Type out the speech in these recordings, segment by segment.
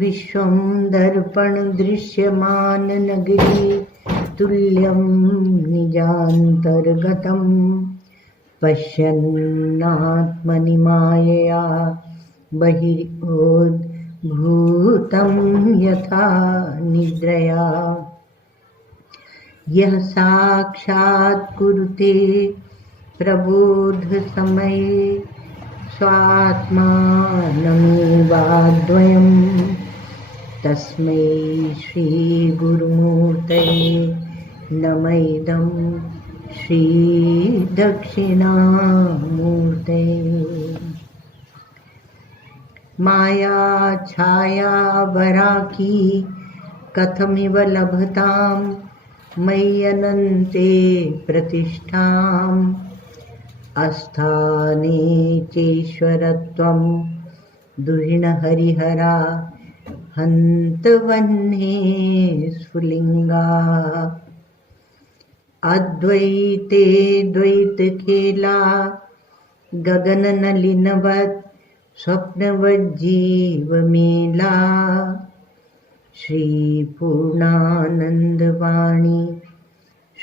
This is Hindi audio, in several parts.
विश्वं दर्पण दृश्यमान नगरी तुल्यं निजान्तर्गतं पश्यन्नात्मनि मायया बहिर्भूतं यथा निद्रया यः साक्षात् कुरुते प्रबोधसमये स्वात्मानमेवाद्वयं तस्मै श्रीगुरुमूर्तये नमः श्रीदक्षिणामूर्तये। माया छाया वराकी कथमिव लभतां मयि अनन्ते प्रतिष्ठाम् अस्थाने चेश्वरत्वं दुहिण हरिहरा हन्तवह्ने स्फुलिङ्गा अद्वैते द्वैतखेला गगननलिनवत् स्वप्नवज्जीवमेला श्रीपूर्णानन्दवाणी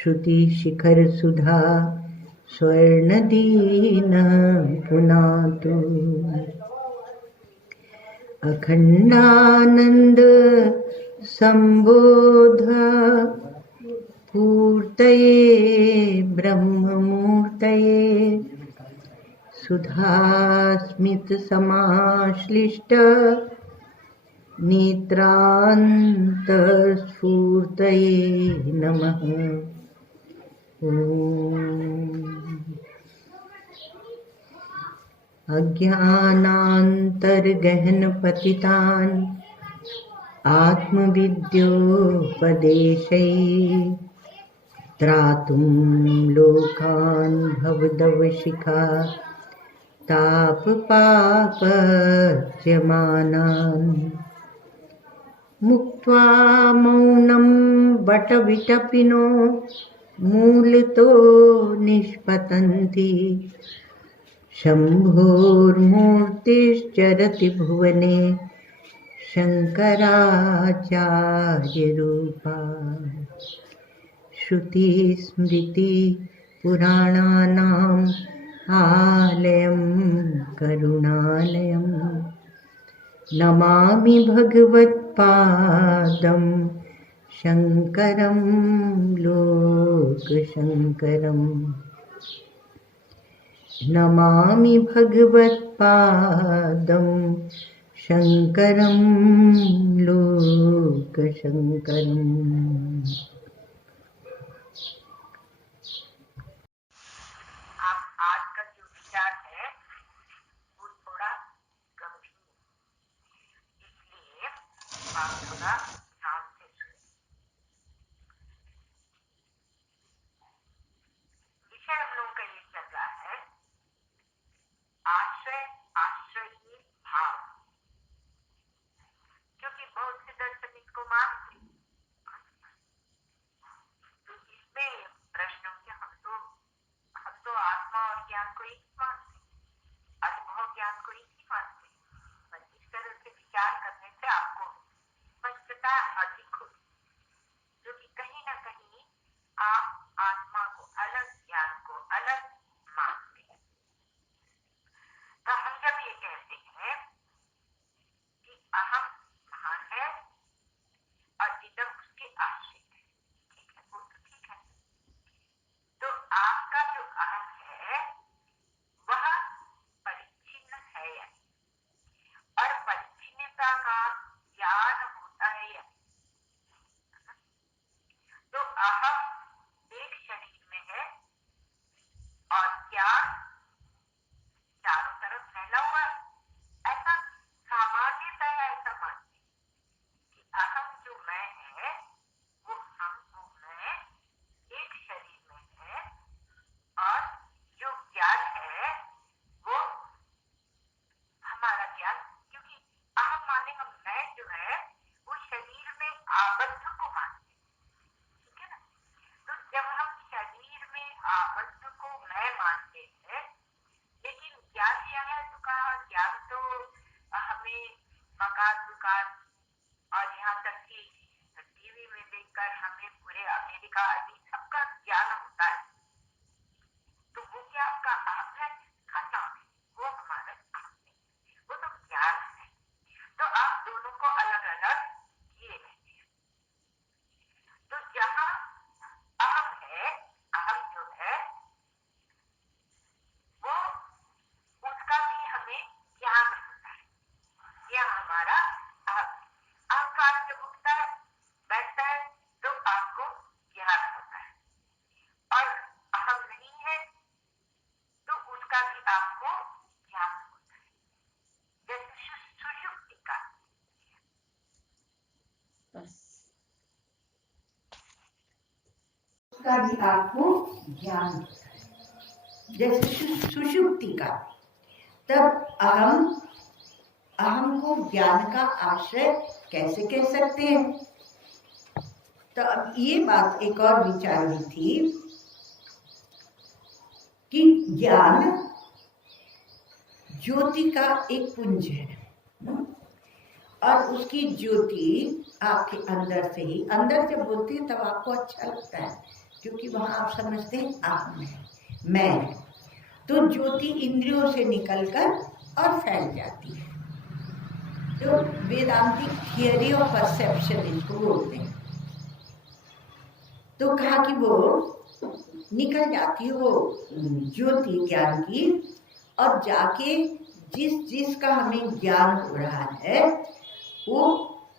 श्रुतिशिखरसुधा स्वर्णदीन पुनातु अखण्डानन्द संबोध पूर्तये ब्रह्ममूर्तये सुधास्मित समाश्लिष्ट नेत्रान्तस्फूर्तये नमः। अज्ञानान्तर्गहनपतितान् आत्मविद्योपदेशैः त्रातुं लोकान् भवदवशिखा तापपापच्यमानान् मुक्त्वा मौनं वटविटपिनो मूलतो निष्पतन्ति शम्भोर्मूर्तिश्चरति भुवने शङ्कराचार्यरूपा श्रुतिस्मृतिपुराणानाम् आलयं करुणालयं नमामि भगवत्पादं शङ्करं लोकशङ्करम् नमामि भगवत्पादं शङ्करं लोकशङ्करम्। आज का जो विचार है वो थोड़ा गंभीर, इसलिए आप थोड़ा ध्यान से सुनिए। विषय हम लोगों का ये चल रहा है आश्रय आश्रयी भाव, क्योंकि बहुत से दर्शन इसको मानते का भी आपको ज्ञान होता है। जैसे सुषुप्ति का, तब अहम को ज्ञान का आश्रय कैसे कह सकते हैं? तो अब ये बात एक और विचार हुई थी कि ज्ञान ज्योति का एक पुंज है और उसकी ज्योति आपके अंदर से ही, अंदर जब बोलते हैं तब आपको अच्छा लगता है क्योंकि वहां आप समझते हैं आप मैं, तो ज्योति इंद्रियों से निकलकर और फैल जाती है। तो वेदांतिक थियरी ऑफ परसेप्शन इसको बोलते हैं। तो कहा कि वो निकल जाती है वो ज्योति ज्ञान की, और जाके जिसका हमें ज्ञान हो रहा है वो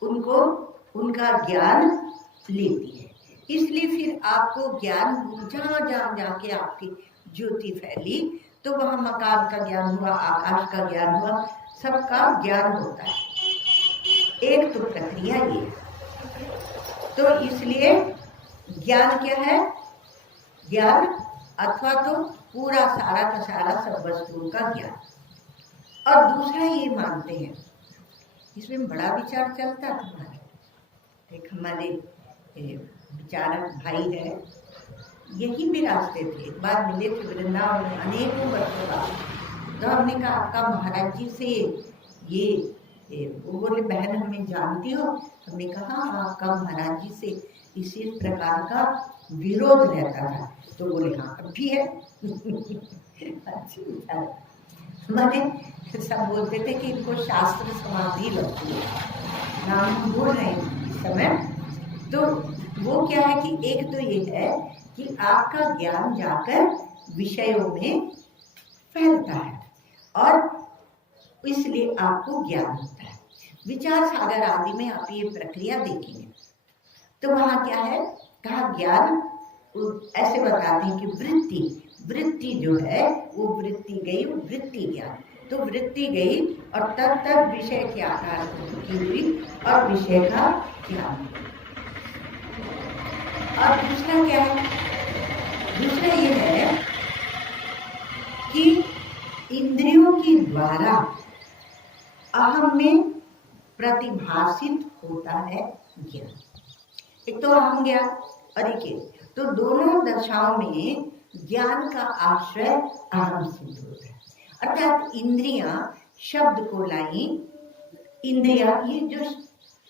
उनका ज्ञान लेती है। इसलिए फिर आपको ज्ञान जहाँ जहाँ जाके आपकी ज्योति फैली, तो वहाँ मकान का ज्ञान हुआ, आकाश का ज्ञान हुआ, सबका ज्ञान होता है। एक तो प्रक्रिया ये, तो इसलिए ज्ञान क्या है? ज्ञान अथवा तो पूरा सारा का सारा सब वस्तुओं का ज्ञान। और दूसरा ये मानते हैं, इसमें बड़ा विचार चलता है हमारे, एक हमारे विचारक भाई है, यही भी रास्ते थे, एक बार मिले थे वृंदावन में अनेकों वर्षों बाद। तो हमने कहा आपका महाराज जी से ये वो बोले बहन हमें जानती हो? हमने कहा आपका महाराज जी से इसी प्रकार का विरोध रहता था। तो बोले हाँ अब भी है। अच्छी विचार। मैंने सब बोलते थे कि इनको शास्त्र समाधि लगती है, नाम बोल रहे हैं इस समय। तो वो क्या है कि एक तो ये है कि आपका ज्ञान जाकर विषयों में फैलता है और इसलिए आपको ज्ञान होता है। विचार सागर आदि में आप ये प्रक्रिया देखेंगे तो वहाँ क्या है, कहा ज्ञान ऐसे बताते हैं कि वृत्ति जो है वो वृत्ति गई, वो वृत्ति ज्ञान, तो वृत्ति गई और तब विषय के आकार की हुई और विषय का ज्ञान। और दूसरा क्या है? दूसरा ये है कि इंद्रियों के द्वारा अहम में प्रतिभासित होता है ज्ञान। एक तो अहम ज्ञान और एक तो दोनों दशाओं में ज्ञान का आश्रय अहम सिद्ध होता है। अर्थात इंद्रियां शब्द को लाई, इंद्रिया ये जो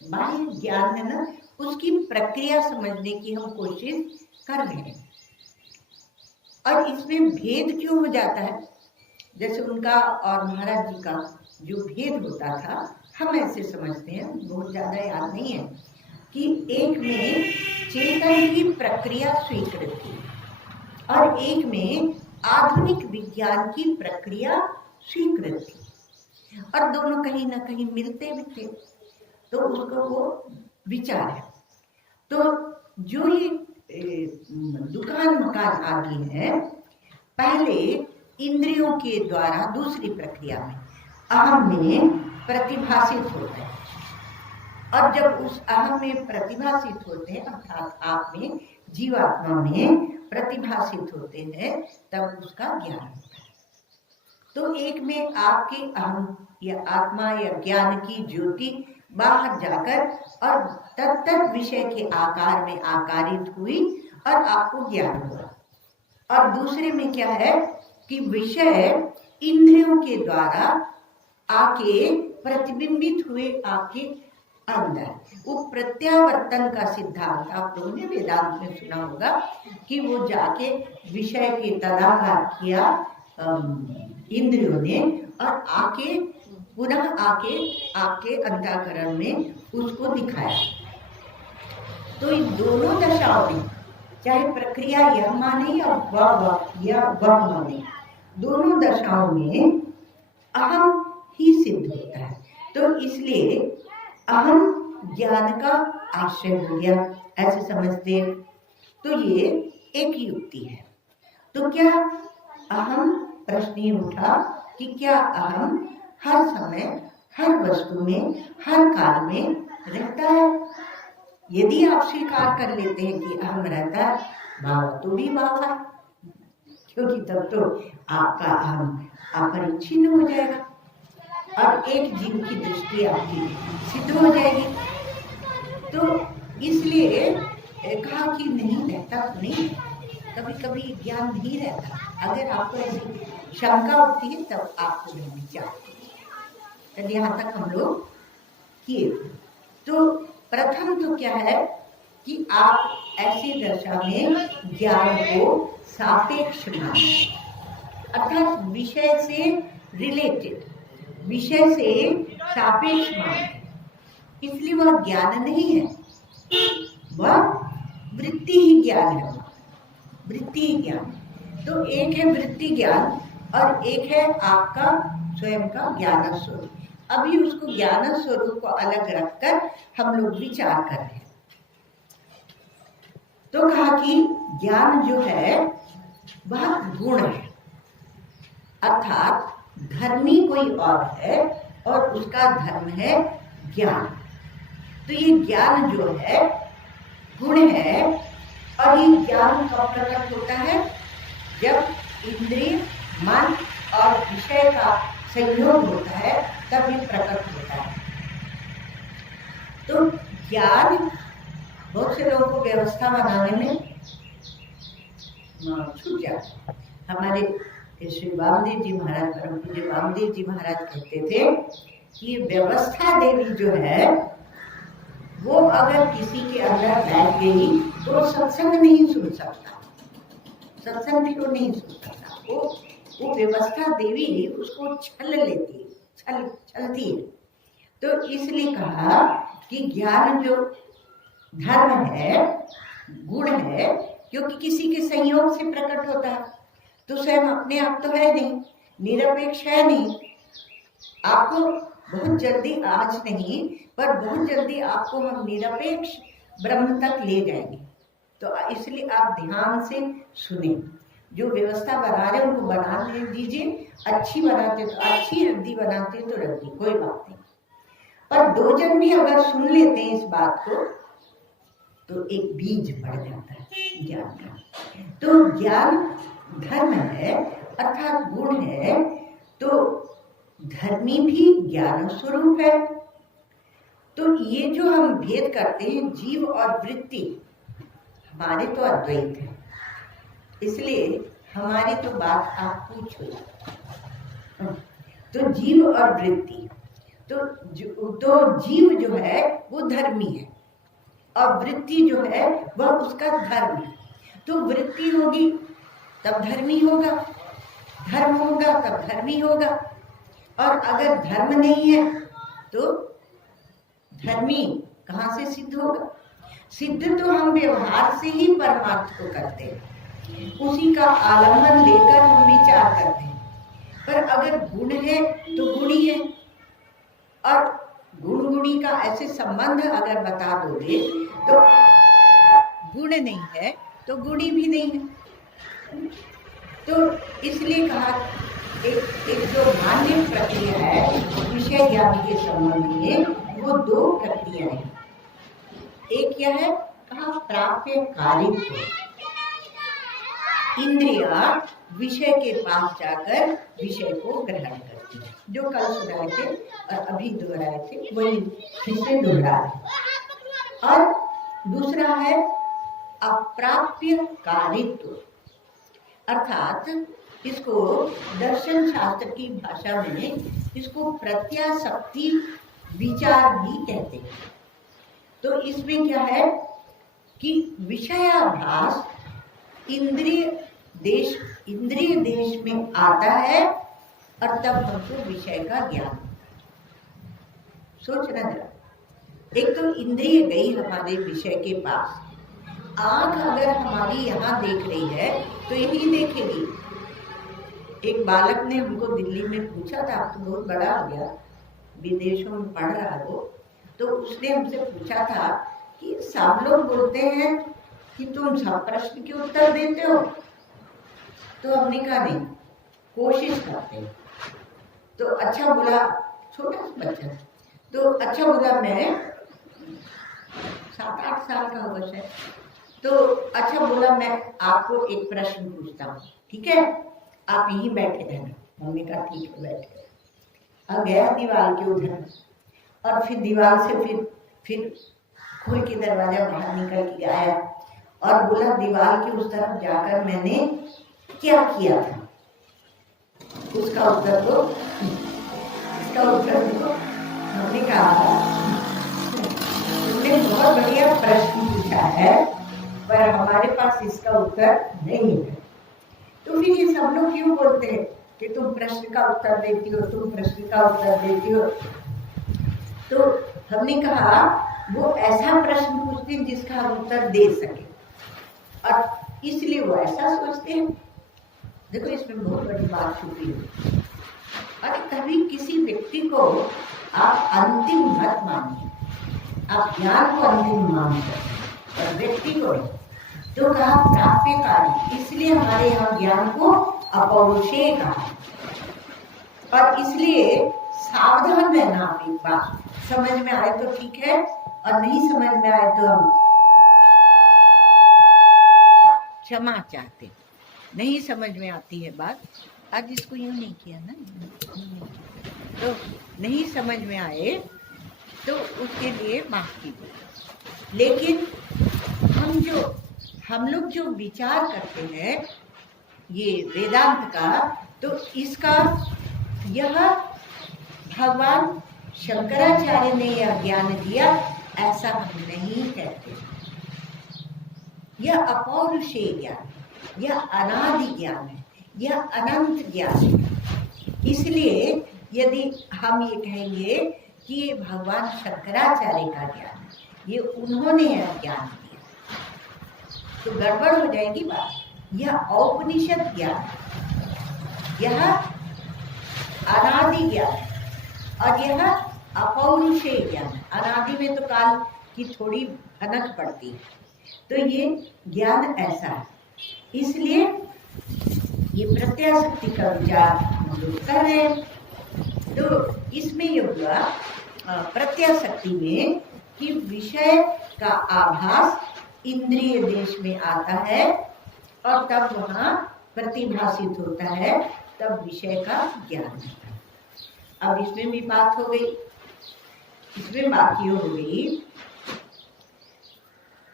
बाह्य ज्ञान है ना, उसकी प्रक्रिया समझने की हम कोशिश कर रहे हैं। और इसमें भेद क्यों हो जाता है? जैसे उनका और महाराज जी का जो भेद होता था, हम ऐसे समझते हैं, बहुत ज्यादा याद नहीं है, कि एक में चेतन की प्रक्रिया स्वीकृत थी और एक में आधुनिक विज्ञान की प्रक्रिया स्वीकृत थी, और दोनों कहीं ना कहीं मिलते भी थे। तो उसको वो विचार है। तो जो ये दुकान मकान आदि है, पहले इंद्रियों के द्वारा दूसरी प्रक्रिया में अहम में प्रतिभासित होते हैं, और जब उस अहम में प्रतिभासित होते हैं अर्थात आप में जीवात्मा में प्रतिभासित होते हैं, तब उसका ज्ञान होता है। तो एक में आपके अहम या आत्मा या ज्ञान की ज्योति बाहर जाकर और तत्त विषय के आकार में आकारित हुई और आपको ज्ञान हुआ। और दूसरे में क्या है कि विषय इंद्रियों के द्वारा आके प्रतिबिंबित हुए आपके अंदर। वो प्रत्यावर्तन का सिद्धांत आप लोगों ने वेदांत में सुना होगा कि वो जाके विषय के तदाकार किया इंद्रियों ने और आके पुनः आके आपके अंतःकरण में उसको दिखाया। तो इन दोनों दशाओं में, चाहे प्रक्रिया यह माने या वह माने, दोनों दशाओं में अहम ही सिद्ध होता है। तो इसलिए अहम ज्ञान का आश्रय हो गया, ऐसे समझते। तो ये एक युक्ति है। तो क्या अहम, प्रश्न ये उठा कि क्या अहम हर समय हर वस्तु में हर काल में रहता है? यदि आप स्वीकार कर लेते हैं कि अहम रहता है, बाबा तो भी बाबा है, क्योंकि तब तो आपका अहम अपरिच्छिन्न हो जाएगा और एक जीव की दृष्टि आपकी सिद्ध हो जाएगी। तो इसलिए कहा कि नहीं रहता तो नहीं, कभी कभी ज्ञान नहीं रहता। अगर आपको ऐसी शंका उठती है तब आपको विचार, तो यहाँ तक हम लोग किए। तो प्रथम तो क्या है कि आप ऐसी दशा में ज्ञान को सापेक्ष मानें, अर्थात विषय से रिलेटेड, विषय से सापेक्ष मानें। इसलिए वह ज्ञान नहीं है, वह वृत्ति ही ज्ञान है, वृत्ति ही ज्ञान। तो एक है वृत्ति ज्ञान और एक है आपका स्वयं का ज्ञान स्वरूप। अभी उसको ज्ञान स्वरूप को अलग रखकर हम लोग विचार कर रहे हैं। तो कहा कि ज्ञान जो है वह गुण है, अर्थात धर्मी कोई और है और उसका धर्म है ज्ञान। तो ये ज्ञान जो है गुण है, और ये ज्ञान कब प्रकट होता है? जब इंद्रिय, मन और विषय का संयोग होता है, तब ये प्रकट होता है। तो ज्ञान बहुत से लोगों को व्यवस्था बनाने में छूट जाता है। हमारे श्री वामदेव जी महाराज, परम पूज्य वामदेव जी महाराज कहते थे कि व्यवस्था देवी जो है वो अगर किसी के अंदर बैठ गई तो सत्संग नहीं सुन सकता, सत्संग भी वो नहीं सुन सकता। वो व्यवस्था देवी उसको छल लेती है, छलती है। तो इसलिए कहा कि ज्ञान जो धर्म है, गुण है, क्योंकि किसी के संयोग से प्रकट होता है, तो स्वयं अपने आप तो है नहीं, निरपेक्ष है नहीं। आपको बहुत जल्दी, आज नहीं पर बहुत जल्दी आपको हम निरपेक्ष ब्रह्म तक ले जाएंगे। तो इसलिए आप ध्यान से सुने, जो व्यवस्था बना रहे उनको बनाने दीजिए, अच्छी बनाते तो अच्छी, रद्दी बनाते तो रद्दी, कोई बात नहीं। पर दो जन भी अगर सुन लेते हैं इस बात को तो एक बीज पड़ जाता है ज्ञान का। तो ज्ञान धर्म है, अर्थात गुण है। तो धर्मी भी ज्ञान स्वरूप है। तो ये जो हम भेद करते हैं जीव और वृत्ति, हमारे तो अद्वैत है, इसलिए हमारी तो बात आप पूछो। तो जीव और वृत्ति, तो जीव जो है वो धर्मी है और वृत्ति जो है वह उसका धर्म है। तो वृत्ति होगी तब धर्मी होगा, धर्म होगा तब धर्मी होगा। और अगर धर्म नहीं है तो धर्मी कहाँ से सिद्ध होगा? सिद्ध तो हम व्यवहार से ही परमार्थ को करते हैं, उसी का आलम्बन लेकर हम विचार करते हैं। पर अगर गुण है तो गुणी है, और गुण गुणी का ऐसे संबंध अगर बता दोगे तो गुण नहीं है तो गुणी भी नहीं है। तो इसलिए कहा एक जो मान्य प्रक्रिया है विषय ज्ञान के संबंध में, वो दो प्रक्रिया है। एक क्या है? कहा प्राप्य कारित्व, इंद्रिया विषय के पास जाकर विषय को ग्रहण करती है। जो कल सुनाए थे और अभी दोहराए थे वही फिर से दोहरा रहे। और दूसरा है अप्राप्य कारित्व, अर्थात इसको दर्शन शास्त्र की भाषा में इसको प्रत्याशक्ति विचार भी कहते हैं। तो इसमें क्या है कि विषयाभास इंद्रिय देश में आता है और तब हमको विषय का ज्ञान। सोचना जरा, एक तो इंद्रिय गई हमारे विषय के पास, आंख अगर हमारी यहाँ देख रही है तो यही देखेगी। एक बालक ने हमको दिल्ली में पूछा था, अब तो बहुत बड़ा हो गया, विदेशों में पढ़ रहा है वो, तो उसने हमसे पूछा था कि सब लोग बोलते हैं कि तुम सब प्रश्न के उत्तर देते हो, तो हमने कहा नहीं, कोशिश करते हैं। तो अच्छा बोला, छोटा बच्चा, तो अच्छा बोला, मैं 7-8 साल का होगा शायद, तो अच्छा बोला, मैं आपको एक प्रश्न पूछता हूँ, ठीक है? आप यहीं बैठे रहना। मम्मी कहा ठीक है, बैठे। अब गया दीवार के उधर, और फिर दीवार से फिर खोल के दरवाजा बाहर निकल के आया और बोला दीवार के उस तरफ जाकर मैंने क्या किया था? उसका उत्तर दो, इसका उत्तर दो। हमने कहा तुमने बहुत बढ़िया प्रश्न पूछा है, पर हमारे पास इसका उत्तर नहीं है। तो फिर ये सब लोग क्यों बोलते हैं कि तुम प्रश्न का उत्तर देती हो, तुम प्रश्न का उत्तर देती हो? तो हमने कहा वो ऐसा प्रश्न पूछते हैं जिसका हम उत्तर दे सके, और इसलिए वो ऐसा सोचते हैं। देखो इसमें बहुत बड़ी बात छुपी है। अरे कभी किसी व्यक्ति को आप अंतिम मत मानिए, आप ज्ञान को अंतिम मानिए और व्यक्ति को नहीं। तो कहा प्राप्यकारी, इसलिए हमारे यहाँ ज्ञान को अपौरुषेय कहा, और इसलिए सावधान रहना। आप एक बात समझ में आए तो ठीक है, और नहीं समझ में आए तो हम क्षमा चाहते। नहीं समझ में आती है बात, आज इसको यूं नहीं किया ना, तो नहीं समझ में आए तो उसके लिए माफ कीजिए। लेकिन हम लोग जो विचार करते हैं ये वेदांत का, तो इसका यह भगवान शंकराचार्य ने यह ज्ञान दिया, ऐसा हम नहीं कहते। यह अपौरुषेय ज्ञान, यह अनादि ज्ञान है, यह अनंत ज्ञान है। इसलिए यदि हम ये कहेंगे कि ये भगवान शंकराचार्य का ज्ञान है, ये उन्होंने यह ज्ञान दिया, तो गड़बड़ हो जाएगी बात। यह औपनिषद ज्ञान, यह अनादि ज्ञान, और यह अपौरुषेय ज्ञान। अनादि में तो काल की थोड़ी भनक पड़ती है, तो ये ज्ञान ऐसा है। इसलिए ये प्रत्याशक्ति का विचार हम लोग कर रहे हैं। तो इसमें ये हुआ प्रत्याशक्ति में कि विषय का आभास इंद्रिय देश में आता है, और तब वहाँ प्रतिभासित होता है, तब विषय का ज्ञान होता है। अब इसमें भी बात हो गई, इसमें बात ये हो गई,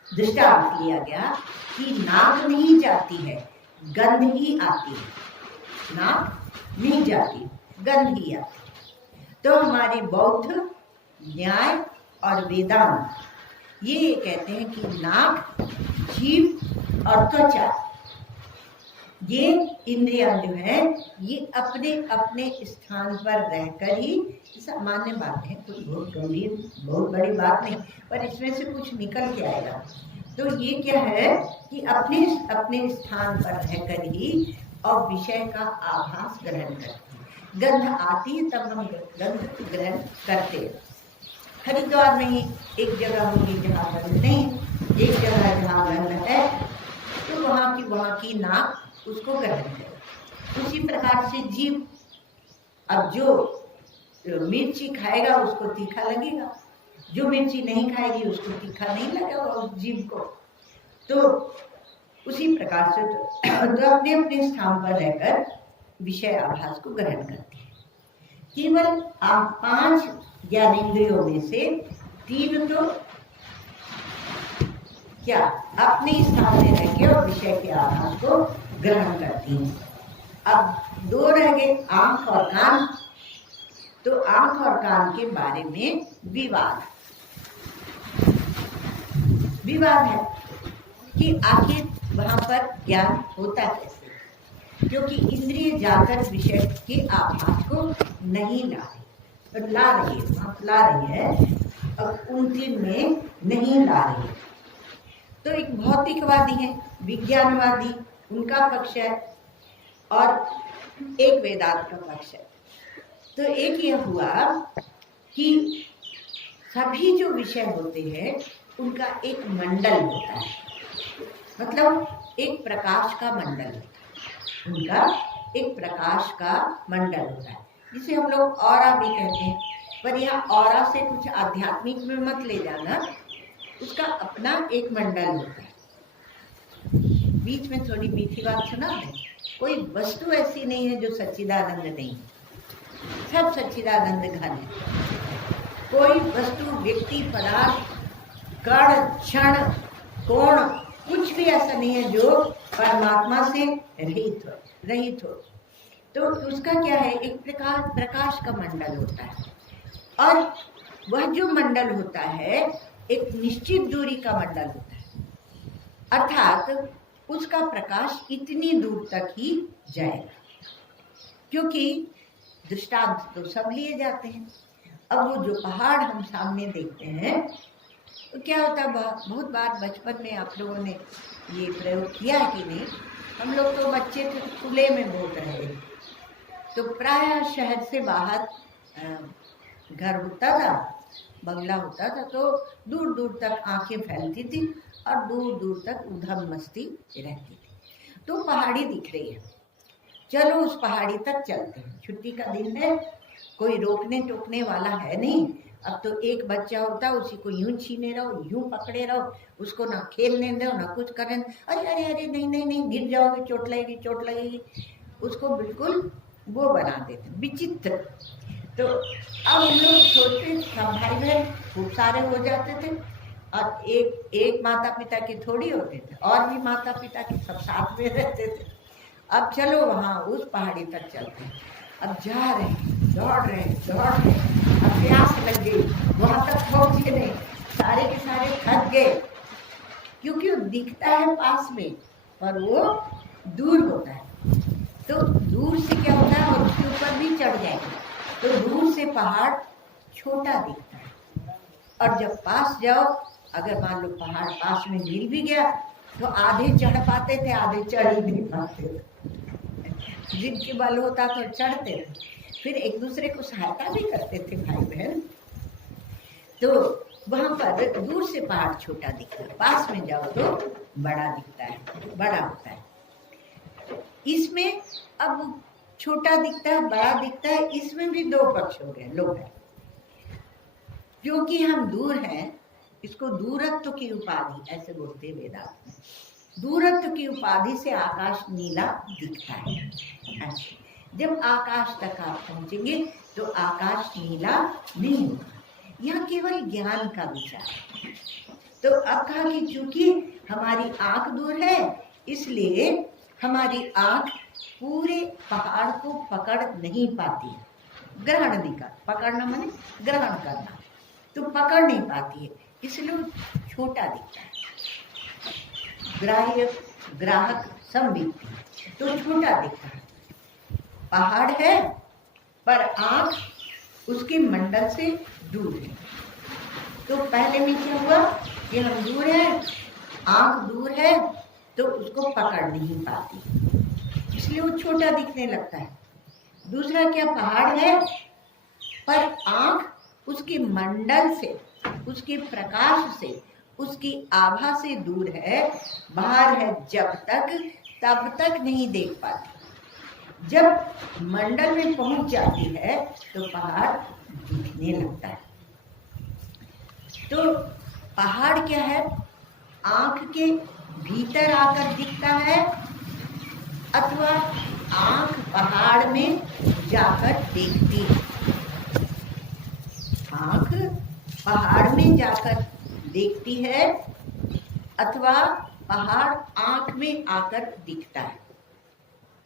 दृष्टांत लिया गया कि नाक नहीं जाती है, गंध ही आती है। नाक नहीं जाती, गंध ही आती है। तो हमारे बौद्ध न्याय और वेदांत ये कहते हैं कि नाक, जीभ और त्वचा, ये इंद्रियां जो है ये अपने अपने स्थान पर रहकर ही, सामान्य बात है, कोई बहुत गंभीर बहुत बड़ी बात नहीं, पर इसमें से कुछ निकल के आएगा। तो ये क्या है कि अपने अपने स्थान पर रहकर ही और विषय का आभास ग्रहण करते हैं। गंध आती है तब हम गंध ग्रहण करते हैं। हरिद्वार में ही एक जगह होगी जहाँ गंध नहीं, एक जगह जहाँ गंध है, तो वहाँ की नाक उसको ग्रहण करे। उसी प्रकार से जीभ, अब जो मिर्ची खाएगा उसको तीखा लगेगा, जो मिर्ची नहीं खाएगी उसको तीखा नहीं लगेगा उस जीभ को। तो उसी प्रकार से तो अपने अपने स्थान पर रहकर विषय आभास को ग्रहण करते हैं। केवल आप 5 ज्ञानेंद्रियों में से 3 तो क्या अपने स्थान में रह के और विषय के आभास को ग्रहण करती हैं। अब 2 रह गए, आंख और कान। तो आंख और कान के बारे में विवाद है कि आखिर वहां पर ज्ञान होता कैसे, क्योंकि इंद्रिय जाकर विषय के आभास को नहीं ला रही है, अब उन 3 में नहीं ला रही है। तो एक भौतिकवादी है, विज्ञानवादी, उनका पक्ष है, और एक वेदांत का पक्ष है। तो एक ये हुआ कि सभी जो विषय होते हैं उनका एक मंडल होता है, मतलब एक प्रकाश का मंडल होता है, उनका एक प्रकाश का मंडल होता है, जिसे हम लोग ऑरा भी कहते हैं। पर यहाँ ऑरा से कुछ आध्यात्मिक में मत ले जाना, उसका अपना एक मंडल होता है। बीच में थोड़ी मीठी बात सुना दें। कोई वस्तु ऐसी नहीं है जो सच्चिदानंद नहीं, सब सच्चिदानंद घन है। कोई वस्तु, व्यक्ति, पदार्थ, कण, क्षण, कोण, कुछ भी ऐसा नहीं है जो परमात्मा से रहित हो। तो उसका क्या है, एक प्रकाश का मंडल होता है, और वह जो मंडल होता है एक निश्चित दूरी का मंडल होता है, अर्थात उसका प्रकाश इतनी दूर तक ही जाएगा। क्योंकि दृष्टांत तो सब लिए जाते हैं। अब वो जो पहाड़ हम सामने देखते हैं, तो क्या होता है, बहुत बार बचपन में आप लोगों ने ये प्रयोग किया है कि नहीं, हम लोग तो बच्चे थे, खुले में बोल रहे थे, तो प्राय शहर से बाहर घर होता था, बंगला होता था, तो दूर दूर तक आंखें फैलती थी और दूर दूर तक उधम मस्ती रहती थी। तो पहाड़ी दिख रही है, चलो उस पहाड़ी तक चलते हैं, छुट्टी का दिन है, कोई रोकने टोकने वाला है नहीं। अब तो एक बच्चा होता है, उसी को यूं छीने रहो, यूं पकड़े रहो, उसको ना खेलने दो ना कुछ करें, अरे अरे अरे नहीं नहीं नहीं, गिर जाओगे, चोट लगेगी, उसको बिल्कुल वो बना देते, विचित्र। तो अब हम लोग छोटे भाई बहन खूब सारे हो जाते थे, और एक माता पिता के थोड़ी होते थे, और भी माता पिता के सब साथ में रहते थे। अब चलो वहाँ उस पहाड़ी तक चलते हैं। अब जा रहे हैं, दौड़ रहे हैं, अब प्यास लग गई, वहाँ तक पहुँचे नहीं, सारे के सारे थक गए, क्योंकि वो दिखता है पास में पर वो दूर होता है। तो दूर से क्या होता है, और उसके ऊपर भी चढ़ जाएगा तो दूर से पहाड़ छोटा दिखता है, और जब पास जाओ, अगर मान लो पहाड़ पास में मिल भी गया तो आधे चढ़ पाते थे, आधे चढ़ ही नहीं पाते थे। जिनके बल होता तो चढ़ते थे, फिर एक दूसरे को सहायता भी करते थे भाई बहन। तो वहां पर दूर से पहाड़ छोटा दिखता है, पास में जाओ तो बड़ा दिखता है, बड़ा होता है। इसमें अब छोटा दिखता है, बड़ा दिखता है, इसमें भी दो पक्ष हो गए, लोग हैं। क्योंकि हम दूर हैं, इसको दूरत्व की उपाधि ऐसे बोलते हैं वेदांत में। दूरत्व की उपाधि से आकाश नीला दिखता है। अच्छा, जब आकाश तक आप पहुंचेंगे तो आकाश नीला नहीं होगा, यह केवल ज्ञान का विचार है। तो अब कहा कि चूंकि हमारी आंख दूर है, इसलिए हमारी आंख पूरे पहाड़ को पकड़ नहीं पाती है, ग्रहण नहीं कर, पकड़ना माने ग्रहण करना, तो पकड़ नहीं पाती है, इसलिए छोटा दिखता है। ग्राह्य, ग्राहक, संवित, तो छोटा दिखता है। पहाड़ है पर आंख उसके मंडल से दूर है। तो पहले में क्या हुआ कि हम दूर है, आंख दूर है, तो उसको पकड़ नहीं पाती, इसलिए वो छोटा दिखने लगता है। दूसरा क्या, पहाड़ है पर आंख उसके मंडल से, उसके प्रकाश से, उसकी आभा से दूर है, बाहर है, जब तक तब तक नहीं देख पाती। जब मंडल में पहुंच जाती है तो पहाड़ दिखने लगता है। तो पहाड़ क्या है, आंख के भीतर आकर दिखता है, अथवा आंख पहाड़ में जाकर देखती है। आंख पहाड़ में जाकर देखती है, अथवा पहाड़ आंख में आकर दिखता है,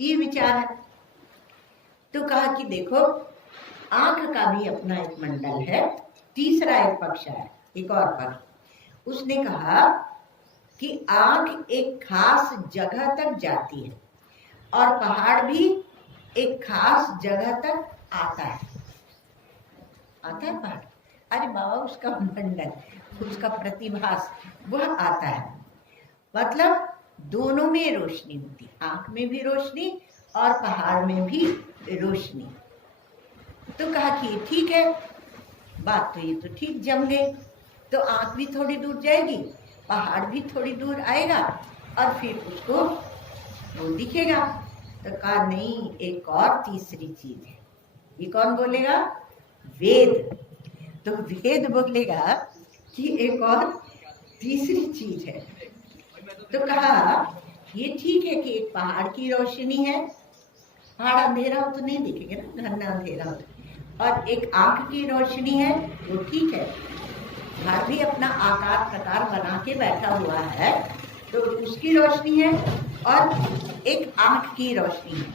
ये विचार है। तो कहा कि देखो, आंख का भी अपना एक मंडल है। तीसरा एक पक्ष है, एक और पक्ष। उसने कहा कि आंख एक खास जगह तक जाती है और पहाड़ भी एक खास जगह तक आता है। आता है पहाड़, अरे बाबा उसका मंडल, उसका प्रतिभास वह आता है। मतलब दोनों में रोशनी होती, आंख में भी रोशनी और पहाड़ में भी रोशनी। तो कहा कि ठीक है, बात तो ये तो ठीक जम गई। तो आंख भी थोड़ी दूर जाएगी, पहाड़ भी थोड़ी दूर आएगा, और फिर उसको वो दिखेगा। तो कहा नहीं, एक और तीसरी चीज है। ये कौन बोलेगा? वेद। तो वेद बोलेगा कि एक और तीसरी चीज है। तो कहा ये ठीक है कि एक पहाड़ की रोशनी है, पहाड़ अंधेरा हो तो नहीं दिखेगा ना, घना अंधेरा हो तो। और एक आंख की रोशनी है, वो ठीक है, पहाड़ भी अपना आकार प्रकार बना के बैठा हुआ है, तो उसकी रोशनी है, और एक आंख की रोशनी है।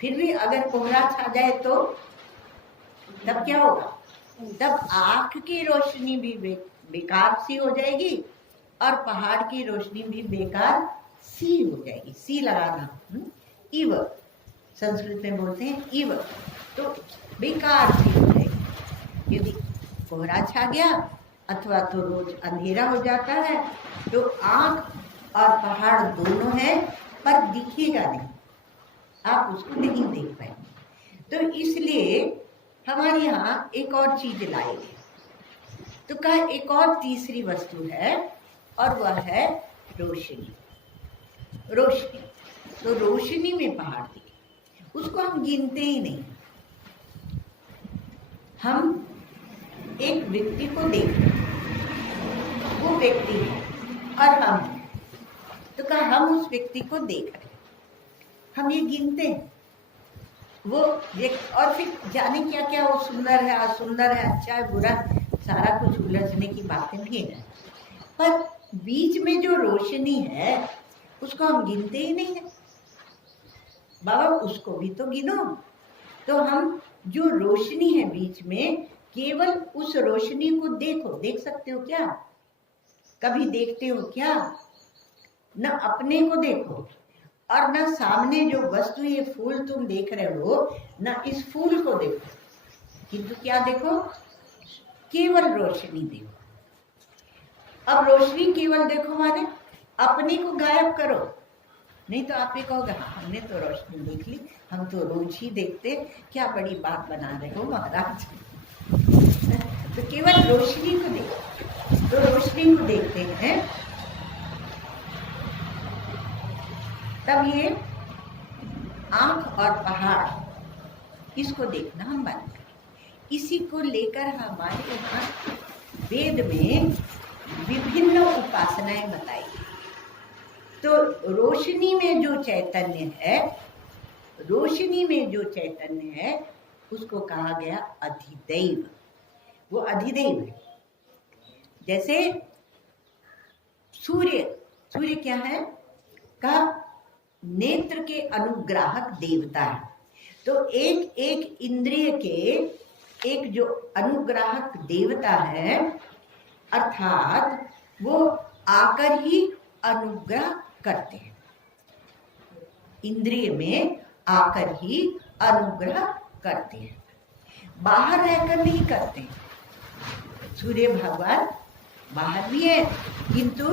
फिर भी अगर कोहरा छा जाए तो तब क्या होगा? तब आंख की रोशनी भी बेकार सी हो जाएगी, और पहाड़ की रोशनी भी बेकार सी हो जाएगी। सी लगाना, इव संस्कृत में बोलते हैं इव, तो बेकार सी हो जाएगी। यदि कोहरा छा गया अथवा तो रोज अंधेरा हो जाता है, तो आंख और पहाड़ दोनों है पर दिखेगा नहीं, आप उसको नहीं देख पाएंगे। तो इसलिए हमारे यहाँ एक और चीज लाई है, तो कहा एक और तीसरी वस्तु है, और वह है रोशनी। रोशनी, तो रोशनी में पहाड़ दिखे, उसको हम गिनते ही नहीं। हम एक व्यक्ति को देखते हैं, वो व्यक्ति है और हम हैं, तो कहा हम उस व्यक्ति को देख रहे हैं, हम ये गिनते हैं वो और फिर जाने क्या क्या, वो सुंदर है असुंदर है, अच्छा है बुरा, सारा कुछ उलझने की बातें भी है। पर बीच में जो रोशनी है उसको हम गिनते ही नहीं है। बाबा उसको भी तो गिनो। तो हम जो रोशनी है बीच में, केवल उस रोशनी को देखो, देख सकते हो क्या? कभी देखते हो क्या? न अपने को देखो और न सामने जो वस्तु, ये फूल तुम देख रहे हो, न इस फूल को देखो, किंतु क्या देखो? केवल रोशनी देखो। अब रोशनी केवल देखो माने अपने को गायब करो, नहीं तो आप ये कहोगे हाँ हमने तो रोशनी देख ली, हम तो रोज ही देखते, क्या बड़ी बात बना रहे हो महाराज। तो केवल रोशनी को देखो, तो रोशनी को देखते हैं, तब ये आंख और पहाड़ इसको देखना हम बंद करें। इसी को लेकर हमारे यहाँ वेद में विभिन्न उपासनाएं बताई। तो रोशनी में जो चैतन्य है, रोशनी में जो चैतन्य है उसको कहा गया अधिदैव। वो अधिदैव है। जैसे सूर्य, सूर्य क्या है? का नेत्र के अनुग्राहक देवता है। तो एक एक इंद्रिय के एक जो अनुग्राहक देवता है, अर्थात वो आकर ही अनुग्रह करते हैं, इंद्रिय में आकर ही अनुग्रह करते हैं, बाहर रहकर नहीं करते। सूर्य भगवान बाहर भी है, किंतु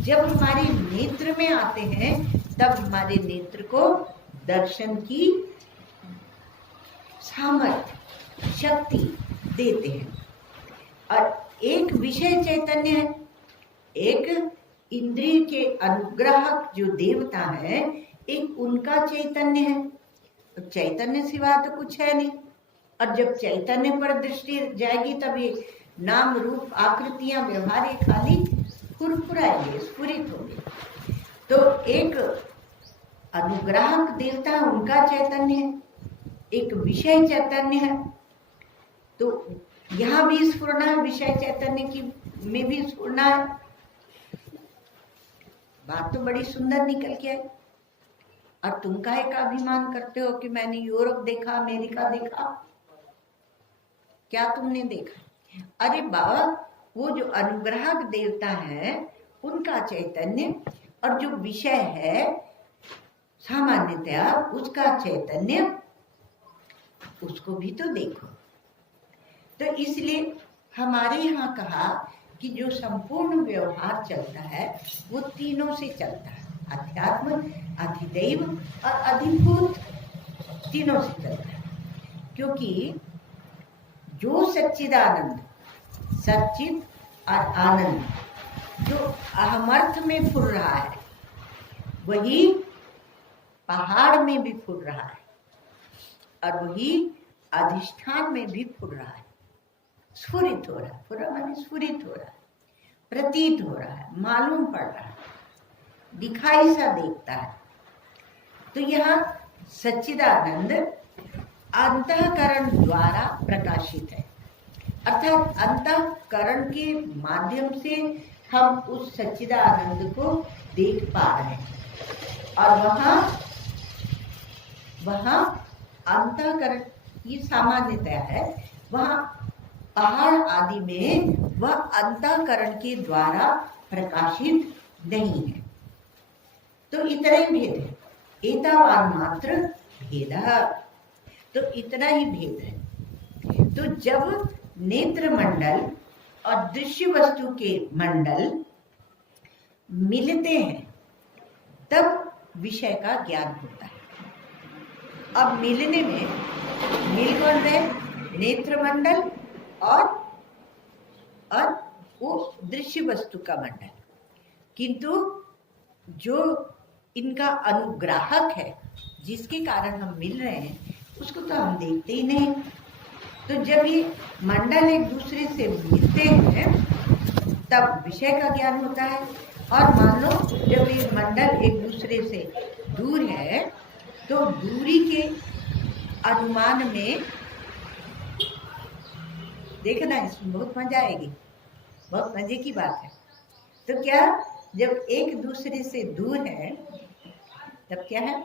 जब हमारे नेत्र में आते हैं तब हमारे नेत्र को दर्शन की सामर्थ्य, शक्ति देते हैं। और एक विषय चैतन्य है, एक इंद्रिय के अनुग्राहक जो देवता है, एक उनका चैतन्य है। तो चैतन्य सिवा तो कुछ है नहीं, और जब चैतन्य पर दृष्टि जाएगी तब ये नाम रूप आकृतियां व्यवहार खाली फुरफुराएंगे, स्फुरित होंगे। तो एक अनुग्राहक देवता उनका चैतन्य है, एक विषय चैतन्य है। तो यहाँ भी स्फुरना है, विषय चैतन्य की में भी स्फुरना है। बात तो बड़ी सुंदर निकल के आई। और तुम काहे का अभिमान करते हो कि मैंने यूरोप देखा, अमेरिका देखा? क्या तुमने देखा? अरे बाबा, वो जो अनुग्राहक देवता है उनका चैतन्य, और जो विषय है सामान्यतया उसका चैतन्य, उसको भी तो देखो। तो इसलिए हमारे यहाँ कहा कि जो संपूर्ण व्यवहार चलता है वो तीनों से चलता है, अध्यात्म, अधिदैव और अधिभूत, तीनों से चलता है। क्योंकि जो सच्चिदानंद, सच्चिद और आनंद जो अहमर्थ में फुर रहा है, वही पहाड़ में भी फुर रहा है, और वही अधिष्ठान में भी फुर रहा है, स्फुरित हो रहा है। फुरा माने स्फुरित हो रहा है, प्रतीत हो रहा है, मालूम पड़ रहा है। दिखाई सा देखता है। तो यहाँ सच्चिदानंद अंतःकरण द्वारा प्रकाशित है, अर्थात अंतःकरण के माध्यम से हम उस सच्चिदानंद को देख पा रहे हैं। और वहाँ अंतःकरण ये सामान्यतया है, वहाँ पहाड़ आदि में वह अंतःकरण के द्वारा प्रकाशित नहीं है। तो इतना ही भेद है, एतावान मात्र भेद, तो इतना ही भेद है। तो जब नेत्र मंडल और दृश्य वस्तु के मंडल मिलते हैं तब विषय का ज्ञान होता है। अब मिलने में मिल कौन रहे? नेत्र मंडल और वो दृश्य वस्तु का मंडल, किंतु जो इनका अनुग्राहक है जिसके कारण हम मिल रहे हैं उसको तो हम देखते ही नहीं। तो जब ये मंडल एक दूसरे से मिलते हैं तब विषय का ज्ञान होता है। और मान लो जब ये मंडल एक दूसरे से दूर है तो दूरी के अनुमान में देखना, इसमें बहुत मजा आएगी, बहुत मजे की बात है। तो क्या जब एक दूसरे से दूर है तब क्या है?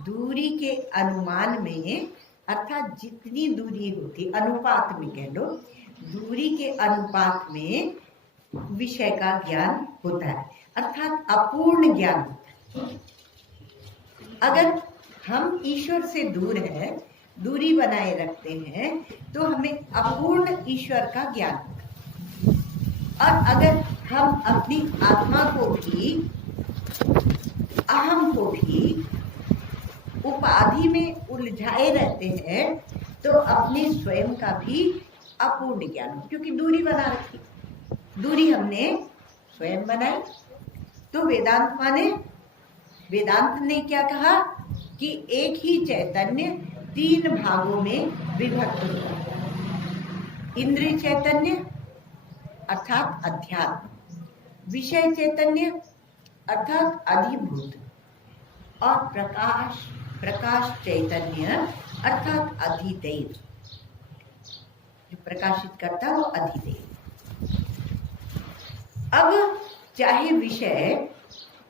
दूरी के अनुमान में, अर्थात जितनी दूरी होती, अनुपात में कह लो, दूरी के अनुपात में विषय का ज्ञान होता है, अर्थात अपूर्ण ज्ञान होता है। अगर हम ईश्वर से दूर है, दूरी बनाए रखते हैं तो हमें अपूर्ण ईश्वर का ज्ञान होगा। और अगर हम अपनी आत्मा को भी, अहम को भी उपाधि में उलझाए रहते हैं तो अपने स्वयं का भी अपूर्ण ज्ञान हो, क्योंकि दूरी बना रखी, दूरी हमने स्वयं बनाई। तो वेदांत ने क्या कहा कि एक ही चैतन्य 3 भागों में विभक्त होता है। इंद्रिय चैतन्य अर्थात अध्यात्म, विषय चैतन्य अर्थात अधिभूत, और प्रकाश चैतन्य अर्थात अधिदैव, जो प्रकाशित करता है वो अधिदैव। अब चाहे विषय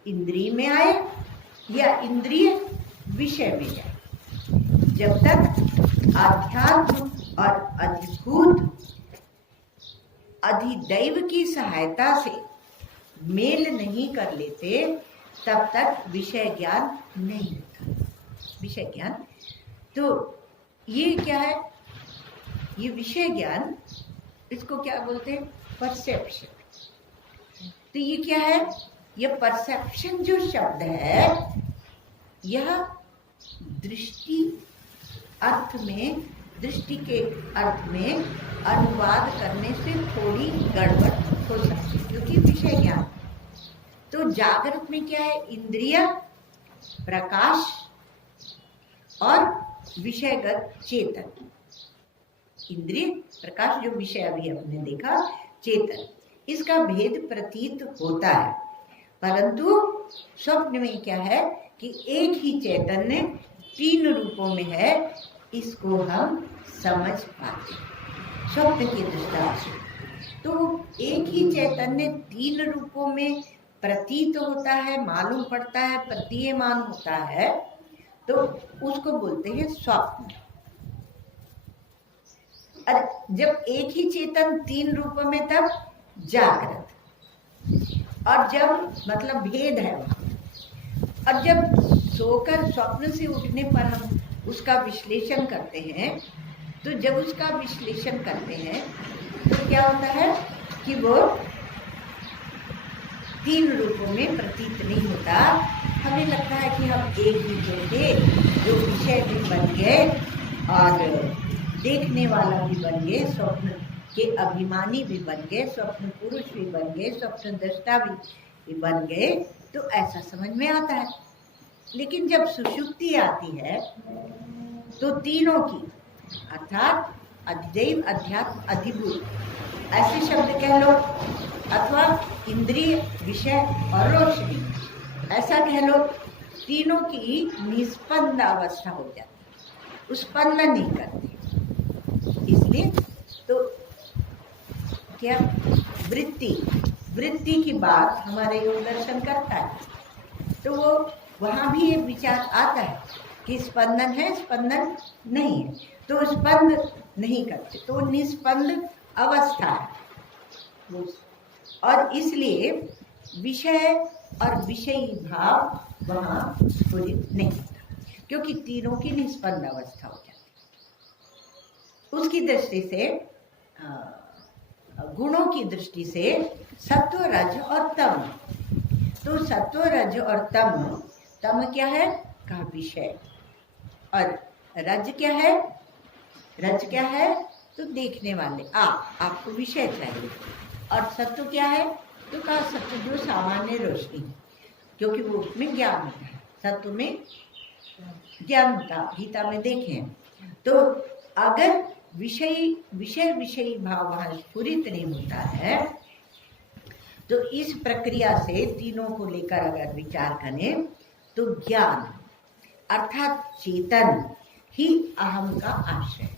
इंद्रिय में आए या इंद्रिय विषय में जाए, जब तक आध्यात्म और अधिभूत अधिदैव की सहायता से मेल नहीं कर लेते तब तक विषय ज्ञान नहीं होता। विषय ज्ञान, तो ये क्या है? ये विषय ज्ञान, इसको क्या बोलते हैं? परसेप्शन। तो ये क्या है? ये परसेप्शन जो शब्द है यह दृष्टि के अर्थ में अनुवाद करने से थोड़ी गड़बड़ हो सकती है, क्योंकि विषय ज्ञान। तो जागृत में क्या है? इंद्रिय, प्रकाश और विषयगत चेतन। इंद्रिय, प्रकाश जो विषय अभी हमने देखा, चेतन, इसका भेद प्रतीत होता है। परंतु स्वप्न में क्या है कि एक ही चैतन्य 3 रूपों में है, इसको हम समझ पाते स्वप्न के दृष्टांत से। तो एक ही चैतन्य 3 रूपों में प्रतीत होता है, मालूम पड़ता है, प्रतीयमान होता है, तो उसको बोलते हैं स्वप्न। और जब एक ही चेतन 3 रूपों में तब जागृत, और जब मतलब भेद है वहाँ। और जब सोकर स्वप्न से उठने पर हम उसका विश्लेषण करते हैं, तो जब उसका विश्लेषण करते हैं तो क्या होता है कि वो 3 रूपों में प्रतीत नहीं होता। हमें लगता है कि हम एक ही थे, जो विषय भी बन गए और देखने वाला भी बन गए, स्वप्न के अभिमानी भी बन गए, स्वप्न पुरुष भी बन गए, स्वप्न दृष्टा भी बन गए, तो ऐसा समझ में आता है। लेकिन जब सुषुप्ति आती है तो तीनों की, अर्थात अधिदैव, अध्यात्म, अधिभूत, ऐसे शब्द कह लो, अथवा इंद्रिय, विषय और रोशनी, ऐसा कह लो, तीनों की निस्पंद अवस्था हो जाती, स्पंदन नहीं करती। इसलिए तो क्या वृत्ति की बात हमारे योग दर्शन करता है, तो वो वहां भी एक विचार आता है कि स्पंदन है, स्पंदन नहीं है, तो स्पंद नहीं करते, तो निस्पंद अवस्था है। और इसलिए विषय और विषयी भाव वहां स्फुरित नहीं होता, क्योंकि तीनों की निस्पंद अवस्था हो जाती। उसकी दृष्टि से गुणों की दृष्टि से सत्व, रज और तम, तो सत्व, रज और तम क्या है का विषय, और रज क्या है, रज क्या है तो देखने वाले आपको विषय चाहिए, और सत्व क्या है तो कहा सत्व जो सामान्य रोशनी, क्योंकि वो उसमें ज्ञान होता है, सत्व में ज्ञान होता, गीता में देखें। तो अगर विषयी भाव वहां स्फुरित नहीं होता है, तो इस प्रक्रिया से तीनों को लेकर अगर विचार करें तो ज्ञान अर्थात चेतन ही अहम का आश्रय,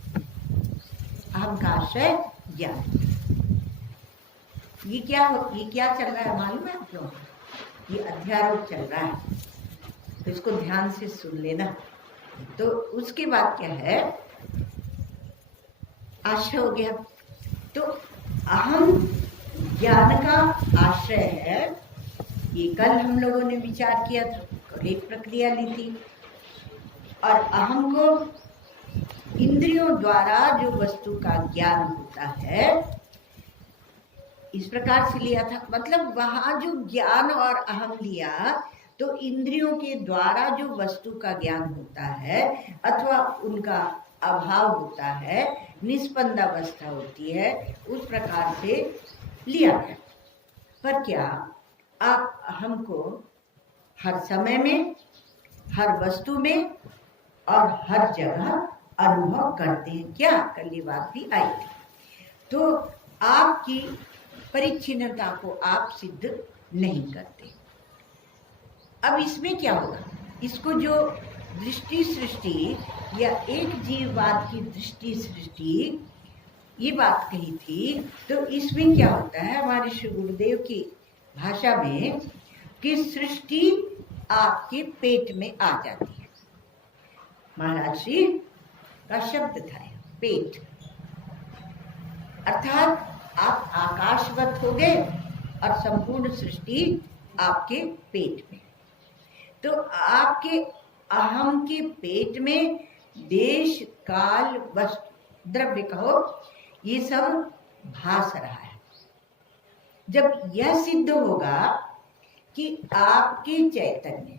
अहम का आश्रय ज्ञान। ये क्या चल रहा है मालूम है आप लोगों को? ये अध्यारोप चल रहा है, तो इसको ध्यान से सुन लेना। तो उसके बाद क्या है, आश्रय हो गया, तो अहम ज्ञान का आश्रय है। ये कल हम लोगों ने विचार किया था और एक प्रक्रिया ली थी, और अहम को इंद्रियों द्वारा जो वस्तु का ज्ञान होता है इस प्रकार से लिया था। मतलब वहां जो ज्ञान और अहम लिया, तो इंद्रियों के द्वारा जो वस्तु का ज्ञान होता है अथवा उनका अभाव होता है, निस्पंद अवस्था होती है, उस प्रकार से लिया है। पर क्या आप हमको हर समय में, हर वस्तु में और हर जगह अनुभव करते हैं क्या? कल ये बात भी आई थी। तो आपकी परिच्छिन्नता को आप सिद्ध नहीं करते। अब इसमें क्या होगा, इसको जो दृष्टि सृष्टि या एक जीववाद की दृष्टि सृष्टि ये बात कही थी, तो इसमें क्या होता है हमारे श्री गुरुदेव की भाषा में कि सृष्टि आपके पेट में आ जाती है। महाराज श्री का शब्द था पेट, अर्थात आप आकाशवत हो गए और संपूर्ण सृष्टि आपके पेट में। तो आपके अहम के पेट में देश, काल, वस्तु, द्रव्य कहो, ये सब भास रहा है। जब यह सिद्ध होगा कि आपके चैतन्य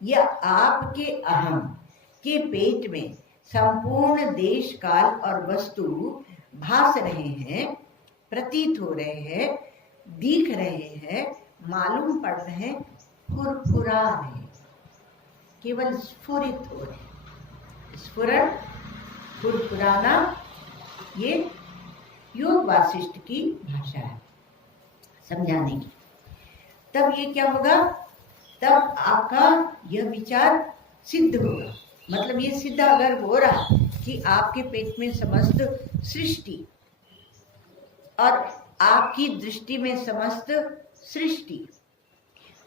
या आपके अहम के पेट में संपूर्ण देश, काल और वस्तु भास रहे हैं, प्रतीत हो रहे हैं, दिख रहे हैं, मालूम पड़ रहे हैं, फुरफुरा रहे हैं, केवल स्फुरित हो रहे हैं। स्फुरण, फुरफुराना, ये योग वासिष्ठ की भाषा है समझाने की। तब ये क्या होगा, तब आपका यह विचार सिद्ध होगा। मतलब ये सिद्ध अगर हो रहा कि आपके पेट में समस्त सृष्टि और आपकी दृष्टि में समस्त सृष्टि,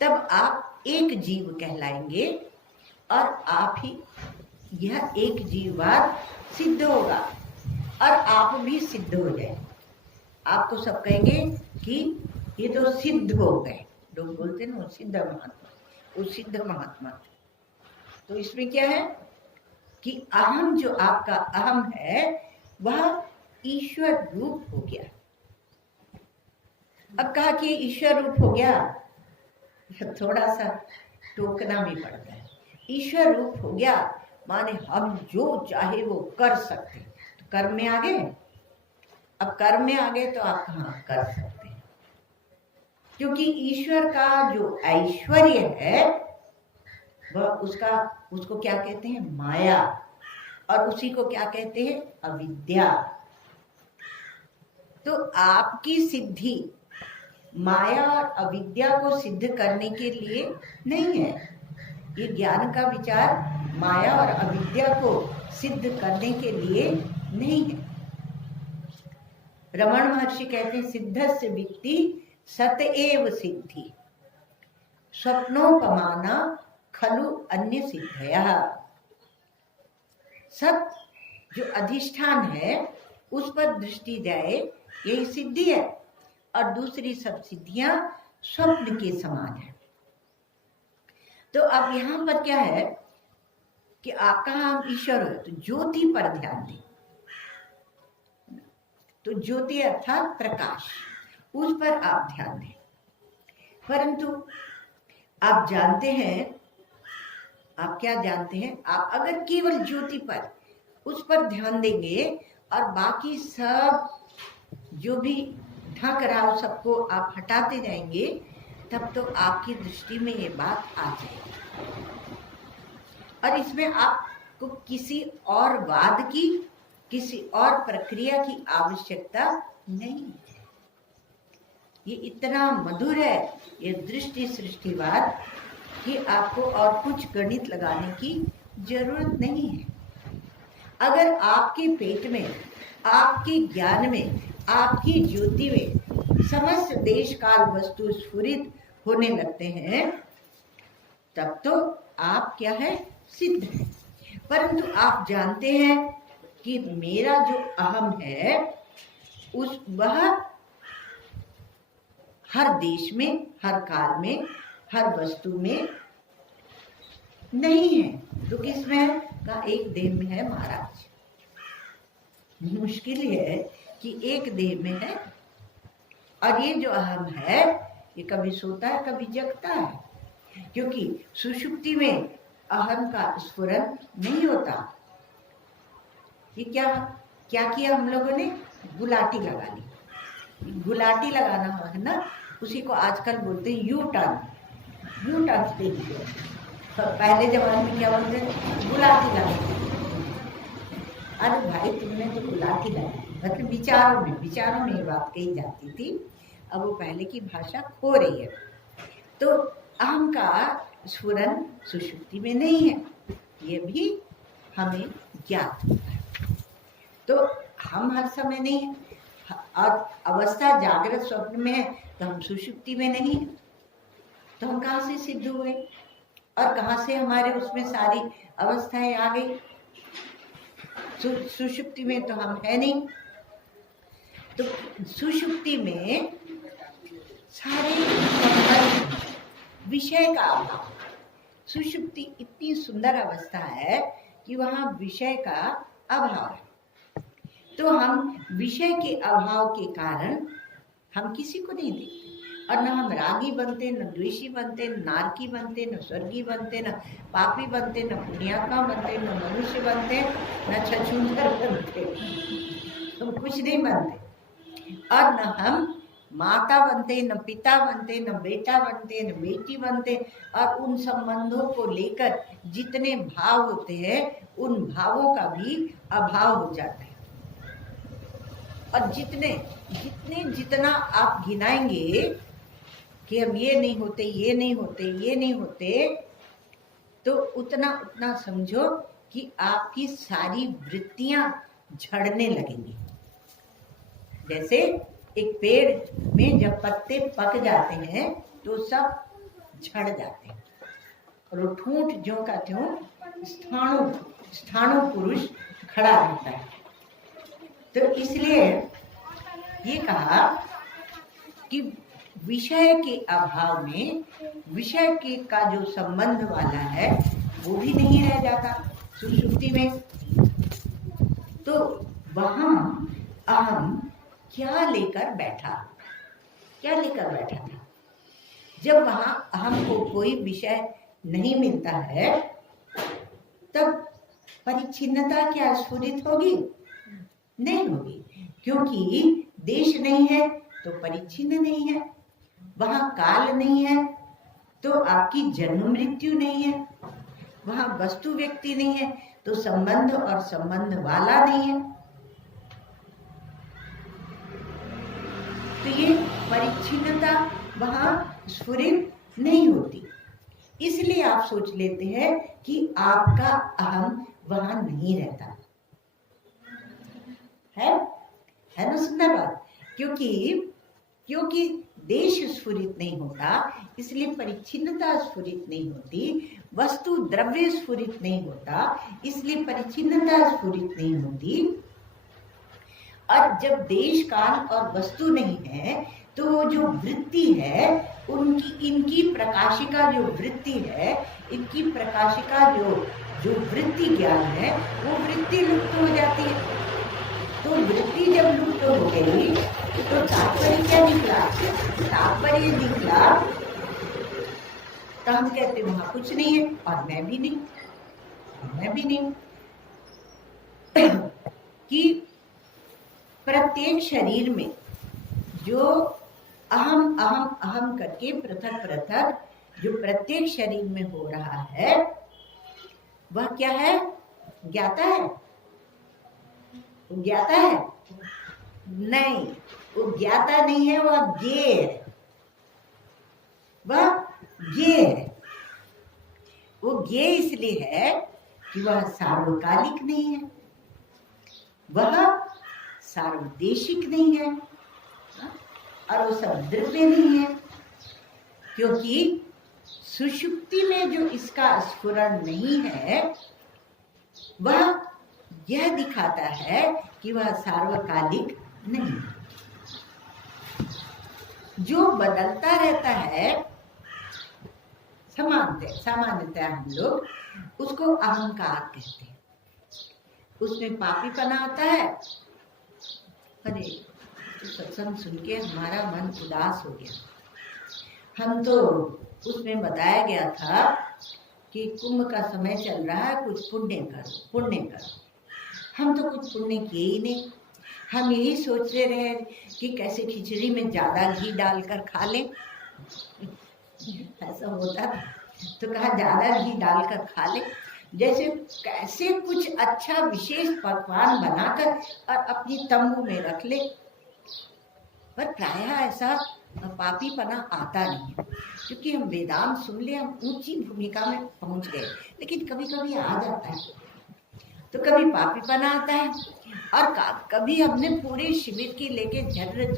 तब आप एक जीव कहलाएंगे और आप ही, यह एक जीववाद सिद्ध होगा और आप भी सिद्ध हो जाए। आपको सब कहेंगे कि ये तो सिद्ध हो गए, लोग बोलते हैं ना सिद्ध महात्मा, वो सिद्ध महात्मा। तो इसमें क्या है कि अहम, जो आपका अहम है वह ईश्वर रूप हो गया। अब कहा कि ईश्वर रूप हो गया, थोड़ा सा टोकना भी पड़ता है। ईश्वर रूप हो गया माने हम जो चाहे वो कर सकते, तो कर्म में आ गए। अब कर्म में आ गए तो आप कहाँ कर सकते हैं, क्योंकि ईश्वर का जो ऐश्वर्य है वह उसको क्या कहते हैं, माया, और उसी को क्या कहते हैं, अविद्या। तो आपकी सिद्धि माया और अविद्या को सिद्ध करने के लिए नहीं है। ये ज्ञान का विचार माया और अविद्या को सिद्ध करने के लिए नहीं है। रमण महर्षि कहते हैं सिद्धस्य वित्ति सत एव सिद्धि स्वप्नोपमाना खलु अन्य सिद्धयः। सत जो अधिष्ठान है उस पर दृष्टि जाए यही सिद्धि है, और दूसरी सब सिद्धियां स्वप्न के समान है। तो अब यहां पर क्या है कि आपका हम ईश्वर हो तो ज्योति पर ध्यान दें। तो ज्योति अर्थात प्रकाश, उस पर आप ध्यान दें। परंतु आप जानते हैं, आप क्या जानते हैं, आप अगर केवल ज्योति पर उस पर ध्यान देंगे और बाकी सब जो भी ढक रहा हो सबको आप हटाते जाएंगे, तब तो आपकी दृष्टि में ये बात आ जाएगी। और इसमें आपको किसी और वाद की, किसी और प्रक्रिया की आवश्यकता नहीं है। ये इतना मधुर है ये दृष्टि सृष्टिवाद कि आपको और कुछ गणित लगाने की जरूरत नहीं है। अगर आपके पेट में, आपके ज्ञान में, आपकी ज्योति में समस्त देश काल वस्तु स्फुरित होने लगते हैं, तब तो आप क्या है, सिद्ध है। परंतु आप जानते हैं कि मेरा जो अहम है वह हर देश में, हर काल में, हर वस्तु में नहीं है। तो किस में है? का एक देह में है महाराज। मुश्किल है कि एक देह में है, और ये जो अहम है ये कभी सोता है कभी जगता है, क्योंकि सुषुप्ति में अहम का स्फुरन नहीं होता। ये क्या किया हम लोगों ने? गुलाटी लगा ली। गुलाटी लगाना है ना, उसी को आजकल बोलते हैं यू टर्न ले लिया। तो पहले जमाने में क्या बोलते हैं? गुलाटी लगा। अरे भाई तुमने तो गुलाटी लगा, मतलब विचारों में ये बात कही जाती थी। अब वो पहले की भाषा खो रही है। तो अहम का स्फुरन सुषुप्ति में नहीं है, ये भी हमें ज्ञात होता है। तो हम हर समय नहीं है, और अवस्था जागृत स्वप्न में है, तो हम सुषुप्ति में नहीं है। तो हम कहाँ से सिद्ध हुए, और कहाँ से हमारे उसमें सारी अवस्थाएं आ गई? सुषुप्ति में तो हम है नहीं। तो सुषुप्ति में सारे विषय का अभाव। सुषुप्ति इतनी सुंदर अवस्था है कि वहाँ विषय का अभाव है। तो हम विषय के अभाव के कारण हम किसी को नहीं देखते, और न हम रागी बनते, न द्वेषी बनते, न नारकी बनते, न स्वर्गी बनते, न पापी बनते, न पुण्यात्मा बनते, न मनुष्य बनते, न छछूंदर बनते, हम कुछ नहीं बनते। और न हम माता बनते, न पिता बनते, न बेटा बनते, न बेटी बनते, और उन संबंधों को लेकर जितने भाव होते हैं उन भावों का भी अभाव हो जाता है। और जितना आप गिनाएंगे कि हम ये नहीं होते, ये नहीं होते, ये नहीं होते, तो उतना समझो कि आपकी सारी वृत्तियां झड़ने लगेंगी। जैसे एक पेड़ में जब पत्ते पक जाते हैं तो सब झड़ जाते हैं, और वो ठूंठ ज्यों का त्यों स्थाणु पुरुष खड़ा रहता है। तो इसलिए ये कहा कि विषय के अभाव में विषय के का जो संबंध वाला है वो भी नहीं रह जाता सुषुप्ति में। तो वहां अहम क्या लेकर बैठा था? जब वहां अहम को कोई विषय नहीं मिलता है, तब परिच्छिन्नता क्या स्फुरित होगी? नहीं होगी, क्योंकि देश नहीं है तो परिच्छिन्न नहीं है, वहां काल नहीं है तो आपकी जन्म मृत्यु नहीं है, वहां वस्तु व्यक्ति नहीं है तो संबंध और संबंध वाला नहीं है। तो ये परिच्छिन्नता वहां स्फुरित नहीं होती। इसलिए आप सोच लेते हैं कि आपका अहम वहां नहीं रहता है ना सुंदर बात। क्योंकि देश स्फुरित नहीं होता, इसलिए परिच्छिन्नता स्फुरित नहीं होती। वस्तु द्रव्य स्फुरित नहीं होता, इसलिए परिच्छिन्नता स्फुरित नहीं होती। और जब देश काल और वस्तु नहीं है तो जो वृत्ति है इनकी प्रकाशिका जो वृत्ति है, इनकी प्रकाशिका जो वृत्ति ज्ञान है, वो वृत्ति लुप्त हो जाती है। तो वृत्ति जब लुप्त हो गई तो तात्पर्य क्या निकला? तात्पर्य निकला तो हम कहते वहां कुछ नहीं है और मैं भी नहीं कि प्रत्येक शरीर में जो अहम अहम अहम करके पृथक पृथक जो प्रत्येक शरीर में हो रहा है वह क्या है? ज्ञाता है? वो ज्ञाता है? नहीं, वो ज्ञाता नहीं है, वह ज्ञेय है। वह ज्ञेय है। वो ज्ञेय इसलिए है कि वह सार्वकालिक नहीं है, वह सार्वदेशिक नहीं है और वो सब द्रव्य नहीं है। क्योंकि सुषुप्ति में जो इसका स्फुरण नहीं है वह यह दिखाता है कि वह सार्वकालिक नहीं। जो बदलता रहता है सामान्यतः हम लोग उसको अहंकार कहते हैं। उसमें पापीपना आता है। अरे तो सत्संग सुन के हमारा मन उदास हो गया। हम तो उसमें बताया गया था कि कुंभ का समय चल रहा है, कुछ पुण्य करो। हम तो कुछ पुण्य किए ही नहीं। हम यही सोचते रहे कि कैसे खिचड़ी में ज्यादा घी डालकर खा लें। ऐसा होता तो कहा ज्यादा घी डालकर खा ले, जैसे कैसे कुछ अच्छा विशेष पकवान बनाकर और अपनी तंबू में रख ले। पर प्रायः ऐसा पापीपना आता नहीं है, क्योंकि हम वेदांत सुन ले, हम ऊंची भूमिका में पहुंच गए। लेकिन कभी कभी आ जाता है, तो कभी पापीपना आता है और कभी हमने पूरे शिविर की लेके झर्र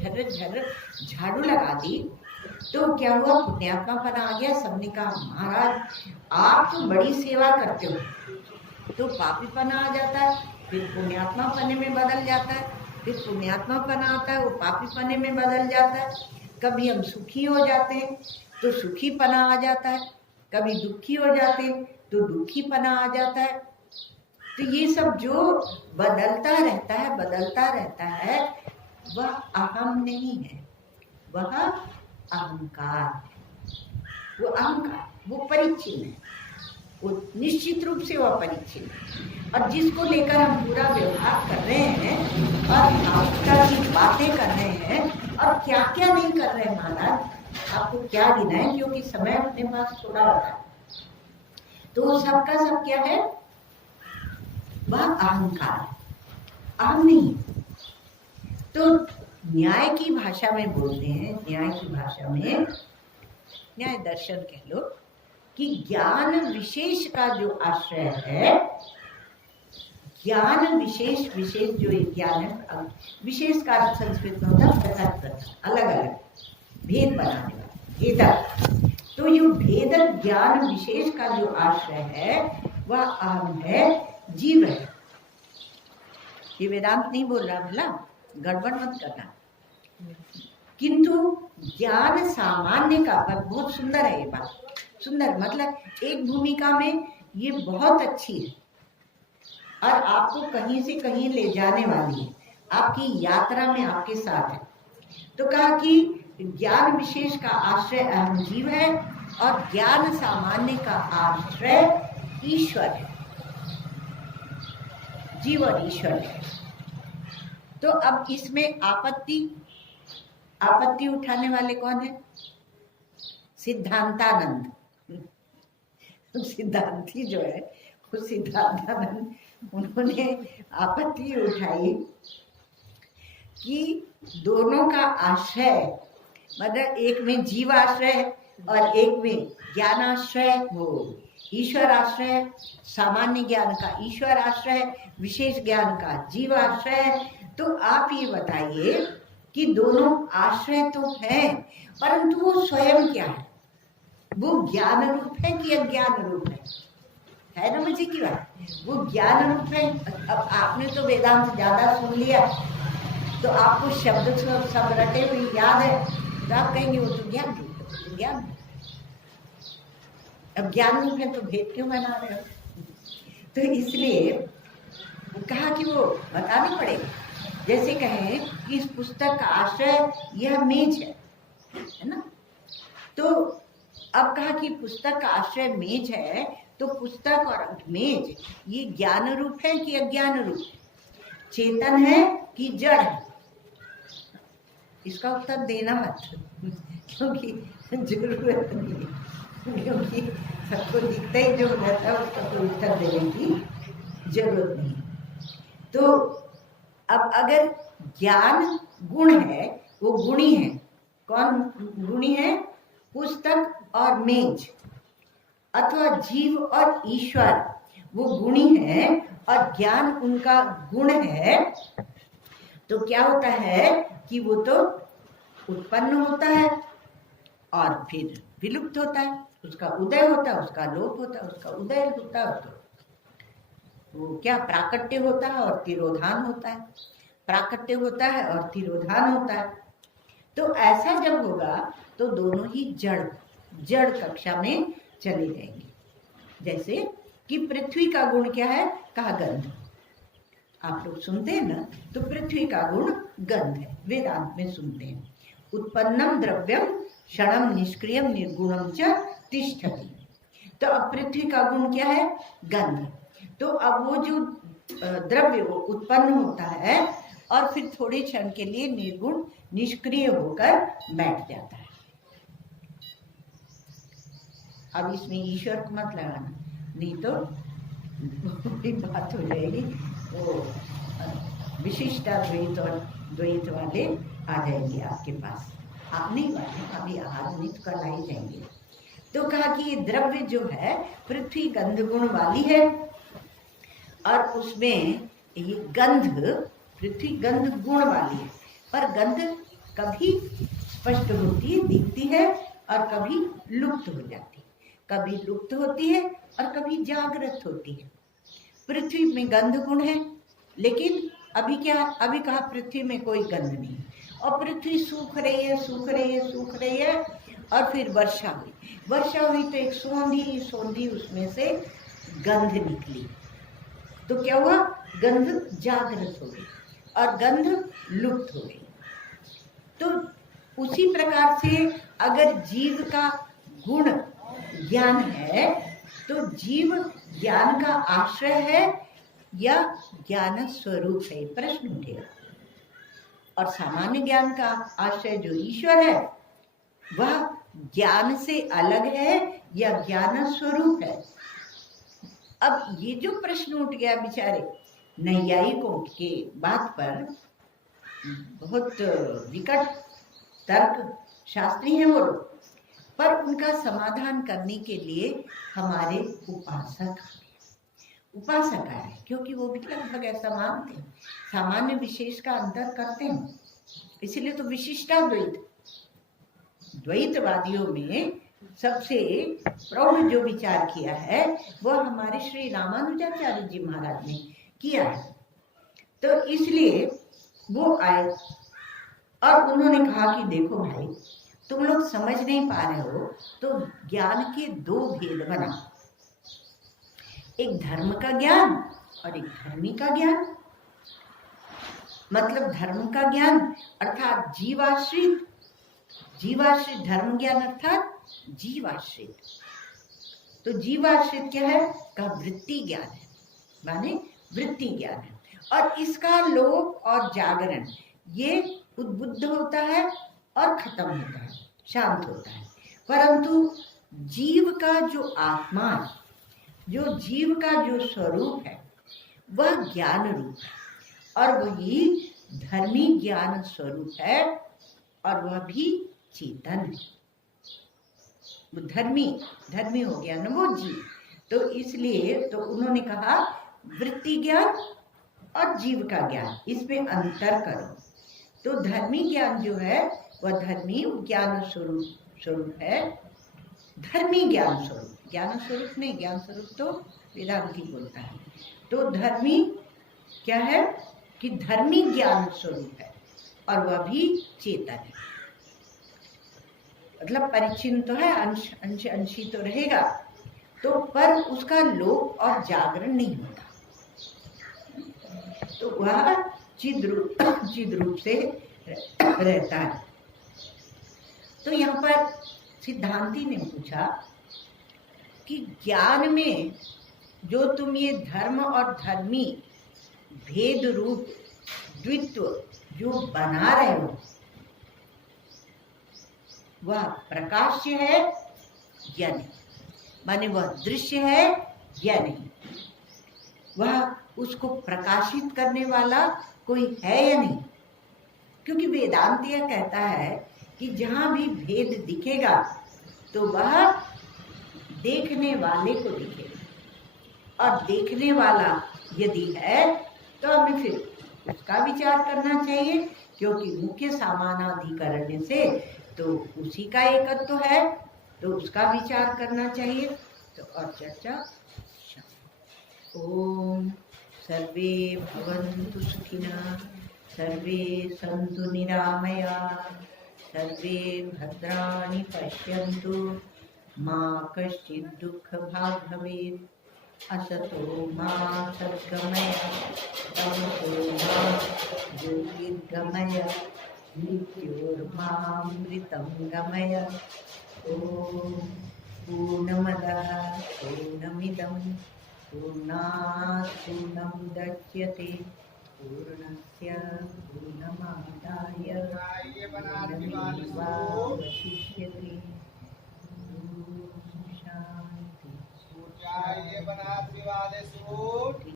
झाड़ू लगा दी तो क्या हुआ? पुण्यात्मापना आ गया। सबने कहा महाराज आप तो बड़ी सेवा करते हो, तो पापीपना आ जाता है, फिर पुण्यात्मापने में बदल जाता है, फिर पुण्यात्मापना आता है, वो पापीपने में बदल जाता है। कभी हम सुखी हो जाते हैं तो सुखीपना आ जाता है, कभी दुखी हो जाते हैं तो दुखीपना आ जाता है। तो ये सब जो बदलता रहता है वह अहम नहीं है, वह अहंकार है। वो अहंकार, वो परिच्छिन्न है, वो निश्चित रूप से वह परिच्छिन्न है। और जिसको लेकर हम पूरा व्यवहार कर रहे हैं और भावुकता की बातें कर रहे हैं और क्या क्या नहीं कर रहे हैं महाराज, आपको क्या गिनाएं, क्योंकि समय अपने पास थोड़ा होता है। तो सबका सब क्या है? वह अहंकार, अहम नहीं। तो न्याय की भाषा में बोलते हैं, न्याय की भाषा में न्याय दर्शन कह लो, कि ज्ञान विशेष का जो आश्रय है, ज्ञान विशेष जो ज्ञान है, विशेष का संस्कृत में होता है पृथक, अलग अलग, भेद बनाने वाला, भेदक। तो ये भेदक ज्ञान विशेष का जो आश्रय है वह अहम है, जीव है। ये वेदांत नहीं बोल रहा, भला गड़बड़ मत करना। किंतु ज्ञान सामान्य का, बहुत सुंदर है ये बात, सुंदर मतलब एक भूमिका में ये बहुत अच्छी है और आपको कहीं से कहीं ले जाने वाली है, आपकी यात्रा में आपके साथ है। तो कहा कि ज्ञान विशेष का आश्रय अहम जीव है और ज्ञान सामान्य का आश्रय ईश्वर है, जीव और ईश्वर है। तो अब इसमें आपत्ति उठाने वाले कौन है? सिद्धांतानंद। सिद्धांती जो है वो सिद्धांतानंद, उन्होंने आपत्ति उठाई कि दोनों का आश्रय मतलब एक में जीवाश्रय और एक में ज्ञानाश्रय, वो ईश्वर आश्रय, सामान्य ज्ञान का ईश्वर आश्रय, विशेष ज्ञान का जीवाश्रय। तो आप ये बताइए कि दोनों आश्रय तो हैं, परंतु वो स्वयं क्या है? वो ज्ञान रूप है कि अज्ञान रूप है ना मुझे की बात? वो ज्ञान रूप है। अब आपने तो वेदांत ज्यादा सुन लिया, तो आपको शब्द सब रटे हुए याद है, तो आप कहेंगे वो तो ज्ञान रूप है, ज्ञान। अब ज्ञान रूप है तो भेद क्यों बना रहे हो? तो इसलिए कहा कि वो बताना पड़ेगा। जैसे कहें कि इस पुस्तक का आश्रय यह मेज है ना? तो अब कहा कि पुस्तक का आश्रय मेज है, तो पुस्तक और मेज ये ज्ञान रूप है कि अज्ञान रूप? चेतन है कि जड़ है? इसका उत्तर देना मत, क्योंकि जरूरत नहीं है, क्योंकि सबको दिखता ही जो रहता है उसका कोई उत्तर देने की जरूरत नहीं। तो अब अगर ज्ञान गुण है, वो गुणी है। कौन गुणी है? पुस्तक और मेज, अथवा जीव और ईश्वर वो गुणी है और ज्ञान उनका गुण है। तो क्या होता है कि वो तो उत्पन्न होता है और फिर विलुप्त होता है, उसका उदय होता है, उसका लोप होता है, उसका उदय होता है, तो वो क्या प्राकट्य होता है और तिरोधान होता है, प्राकट्य होता है और तिरोधान होता है। तो ऐसा जब होगा तो दोनों ही जड़ कक्षा में चले जाएंगे। जैसे कि पृथ्वी का गुण क्या है? कहा गंध। आप लोग सुनते हैं ना, तो पृथ्वी का गुण गंध है, वेदांत में सुनते हैं। उत्पन्नम द्रव्यम क्षणम निष्क्रियम निर्गुणम च तिष्ठति। तो अब पृथ्वी का गुण क्या है? गंध। तो अब वो जो द्रव्य वो उत्पन्न होता है और फिर थोड़े क्षण के लिए निर्गुण निष्क्रिय होकर बैठ जाता है। अब इसमें ईश्वर को मत लगाना, नहीं तो बात हो जाएगी। वो विशिष्टाद्वैत और द्वैत वाले आ जाएंगे आपके पास। आप नहीं वाले, अभी आज नहीं तो कल आ ही जाएंगे। तो कहा कि ये द्रव्य जो है पृथ्वी गंध गुण वाली है और उसमें ये गंध, पृथ्वी गंध गुण वाली है, पर गंध कभी स्पष्ट होती है, दिखती है, और कभी लुप्त हो जाती है। कभी लुप्त होती है और कभी जागृत होती है। पृथ्वी में गंध गुण है, लेकिन अभी क्या? अभी कहा पृथ्वी में कोई गंध नहीं, और पृथ्वी सूख रही है, सूख रही है, सूख रही है, और फिर वर्षा हुई तो एक सोंधी उसमें से गंध निकली। तो क्या हुआ? गंध जागृत हो गई और गंध लुप्त हो गई। तो उसी प्रकार से अगर जीव का गुण ज्ञान है, तो जीव ज्ञान का आश्रय है या ज्ञान स्वरूप है? प्रश्न उठेगा। और सामान्य ज्ञान का आश्रय जो ईश्वर है, वह ज्ञान से अलग है या ज्ञान स्वरूप है? अब ये जो प्रश्न उठ गया बेचारे नैयायिकों के बात पर, बहुत विकट तर्क शास्त्री हैं वो लोग, पर उनका समाधान करने के लिए हमारे उपासक है, क्योंकि वो भी लगभग ऐसा मानते हैं, सामान्य विशेष का अंतर करते हैं। इसलिए तो विशिष्टाद्वैत, द्वैतवादियों में सबसे प्रौढ़ जो विचार किया है वह हमारे श्री रामानुजाचार्य जी महाराज ने किया है। तो इसलिए वो आए और उन्होंने कहा कि देखो भाई, तुम लोग समझ नहीं पा रहे हो, तो ज्ञान के दो भेद बनाओ, एक धर्म का ज्ञान और एक धर्मी का ज्ञान। मतलब धर्म का ज्ञान अर्थात जीवाश्रित धर्म ज्ञान अर्थात जीवाश्रित। तो जीवाश्रित क्या है? का वृत्ति ज्ञान है, माने वृत्ति ज्ञान है, और इसका लोप और जागरण ये उद्बुद्ध होता है और खत्म होता है, शांत होता है। परंतु जीव का जो आत्मा, जो जीव का जो स्वरूप है, वह ज्ञान रूप है और वही धर्मी ज्ञान स्वरूप है, और वह भी चेतन, वो धर्मी धर्मी हो गया ना वो जीव। तो इसलिए तो उन्होंने कहा वृत्ति ज्ञान और जीव का ज्ञान, इसमें अंतर करो। तो धर्मी ज्ञान जो है वह धर्मी ज्ञान स्वरूप है, धर्मी ज्ञान स्वरूप, ज्ञान स्वरूप नहीं, ज्ञान स्वरूप तो वेदांति बोलता है। तो धर्मी क्या है कि धर्मी ज्ञान स्वरूप है और वह भी चेतन है, मतलब परिचिन तो है, अंशी तो रहेगा, तो पर उसका लोप और जागरण नहीं होता, तो वह चिद रूप से रहता है। तो यहाँ पर सिद्धांती ने पूछा कि ज्ञान में जो तुम ये धर्म और धर्मी भेद रूप द्वित्व जो बना रहे हो, वह प्रकाश्य है या नहीं, माने वह दृश्य है या नहीं, वह उसको प्रकाशित करने वाला कोई है या नहीं। क्योंकि वेदांत यह कहता है कि जहाँ भी भेद दिखेगा तो वह देखने वाले को दिखेगा, और देखने वाला यदि है तो हमें फिर उसका विचार करना चाहिए, क्योंकि मुख्य समानाधिकरण से तो उसी का एकत्व है, तो उसका विचार करना चाहिए। तो और चर्चा। ओम सर्वे भवन्तु सुखिनः, सर्वे सन्तु निरामयाः, सर्वे भद्राणि पश्यन्तु, मा कश्चित् दुःखभाग् भवेत्। असतो मा सद्गमय, तमसो मा ज्योतिर्गमय, मृत्योर्मामृतं गमय। ॐ पूर्णमदः पूर्णमिदं पूर्णात् पूर्णमुदच्यते, पूर्णस्य पूर्णमादाय पूर्णमेवावशिष्यते।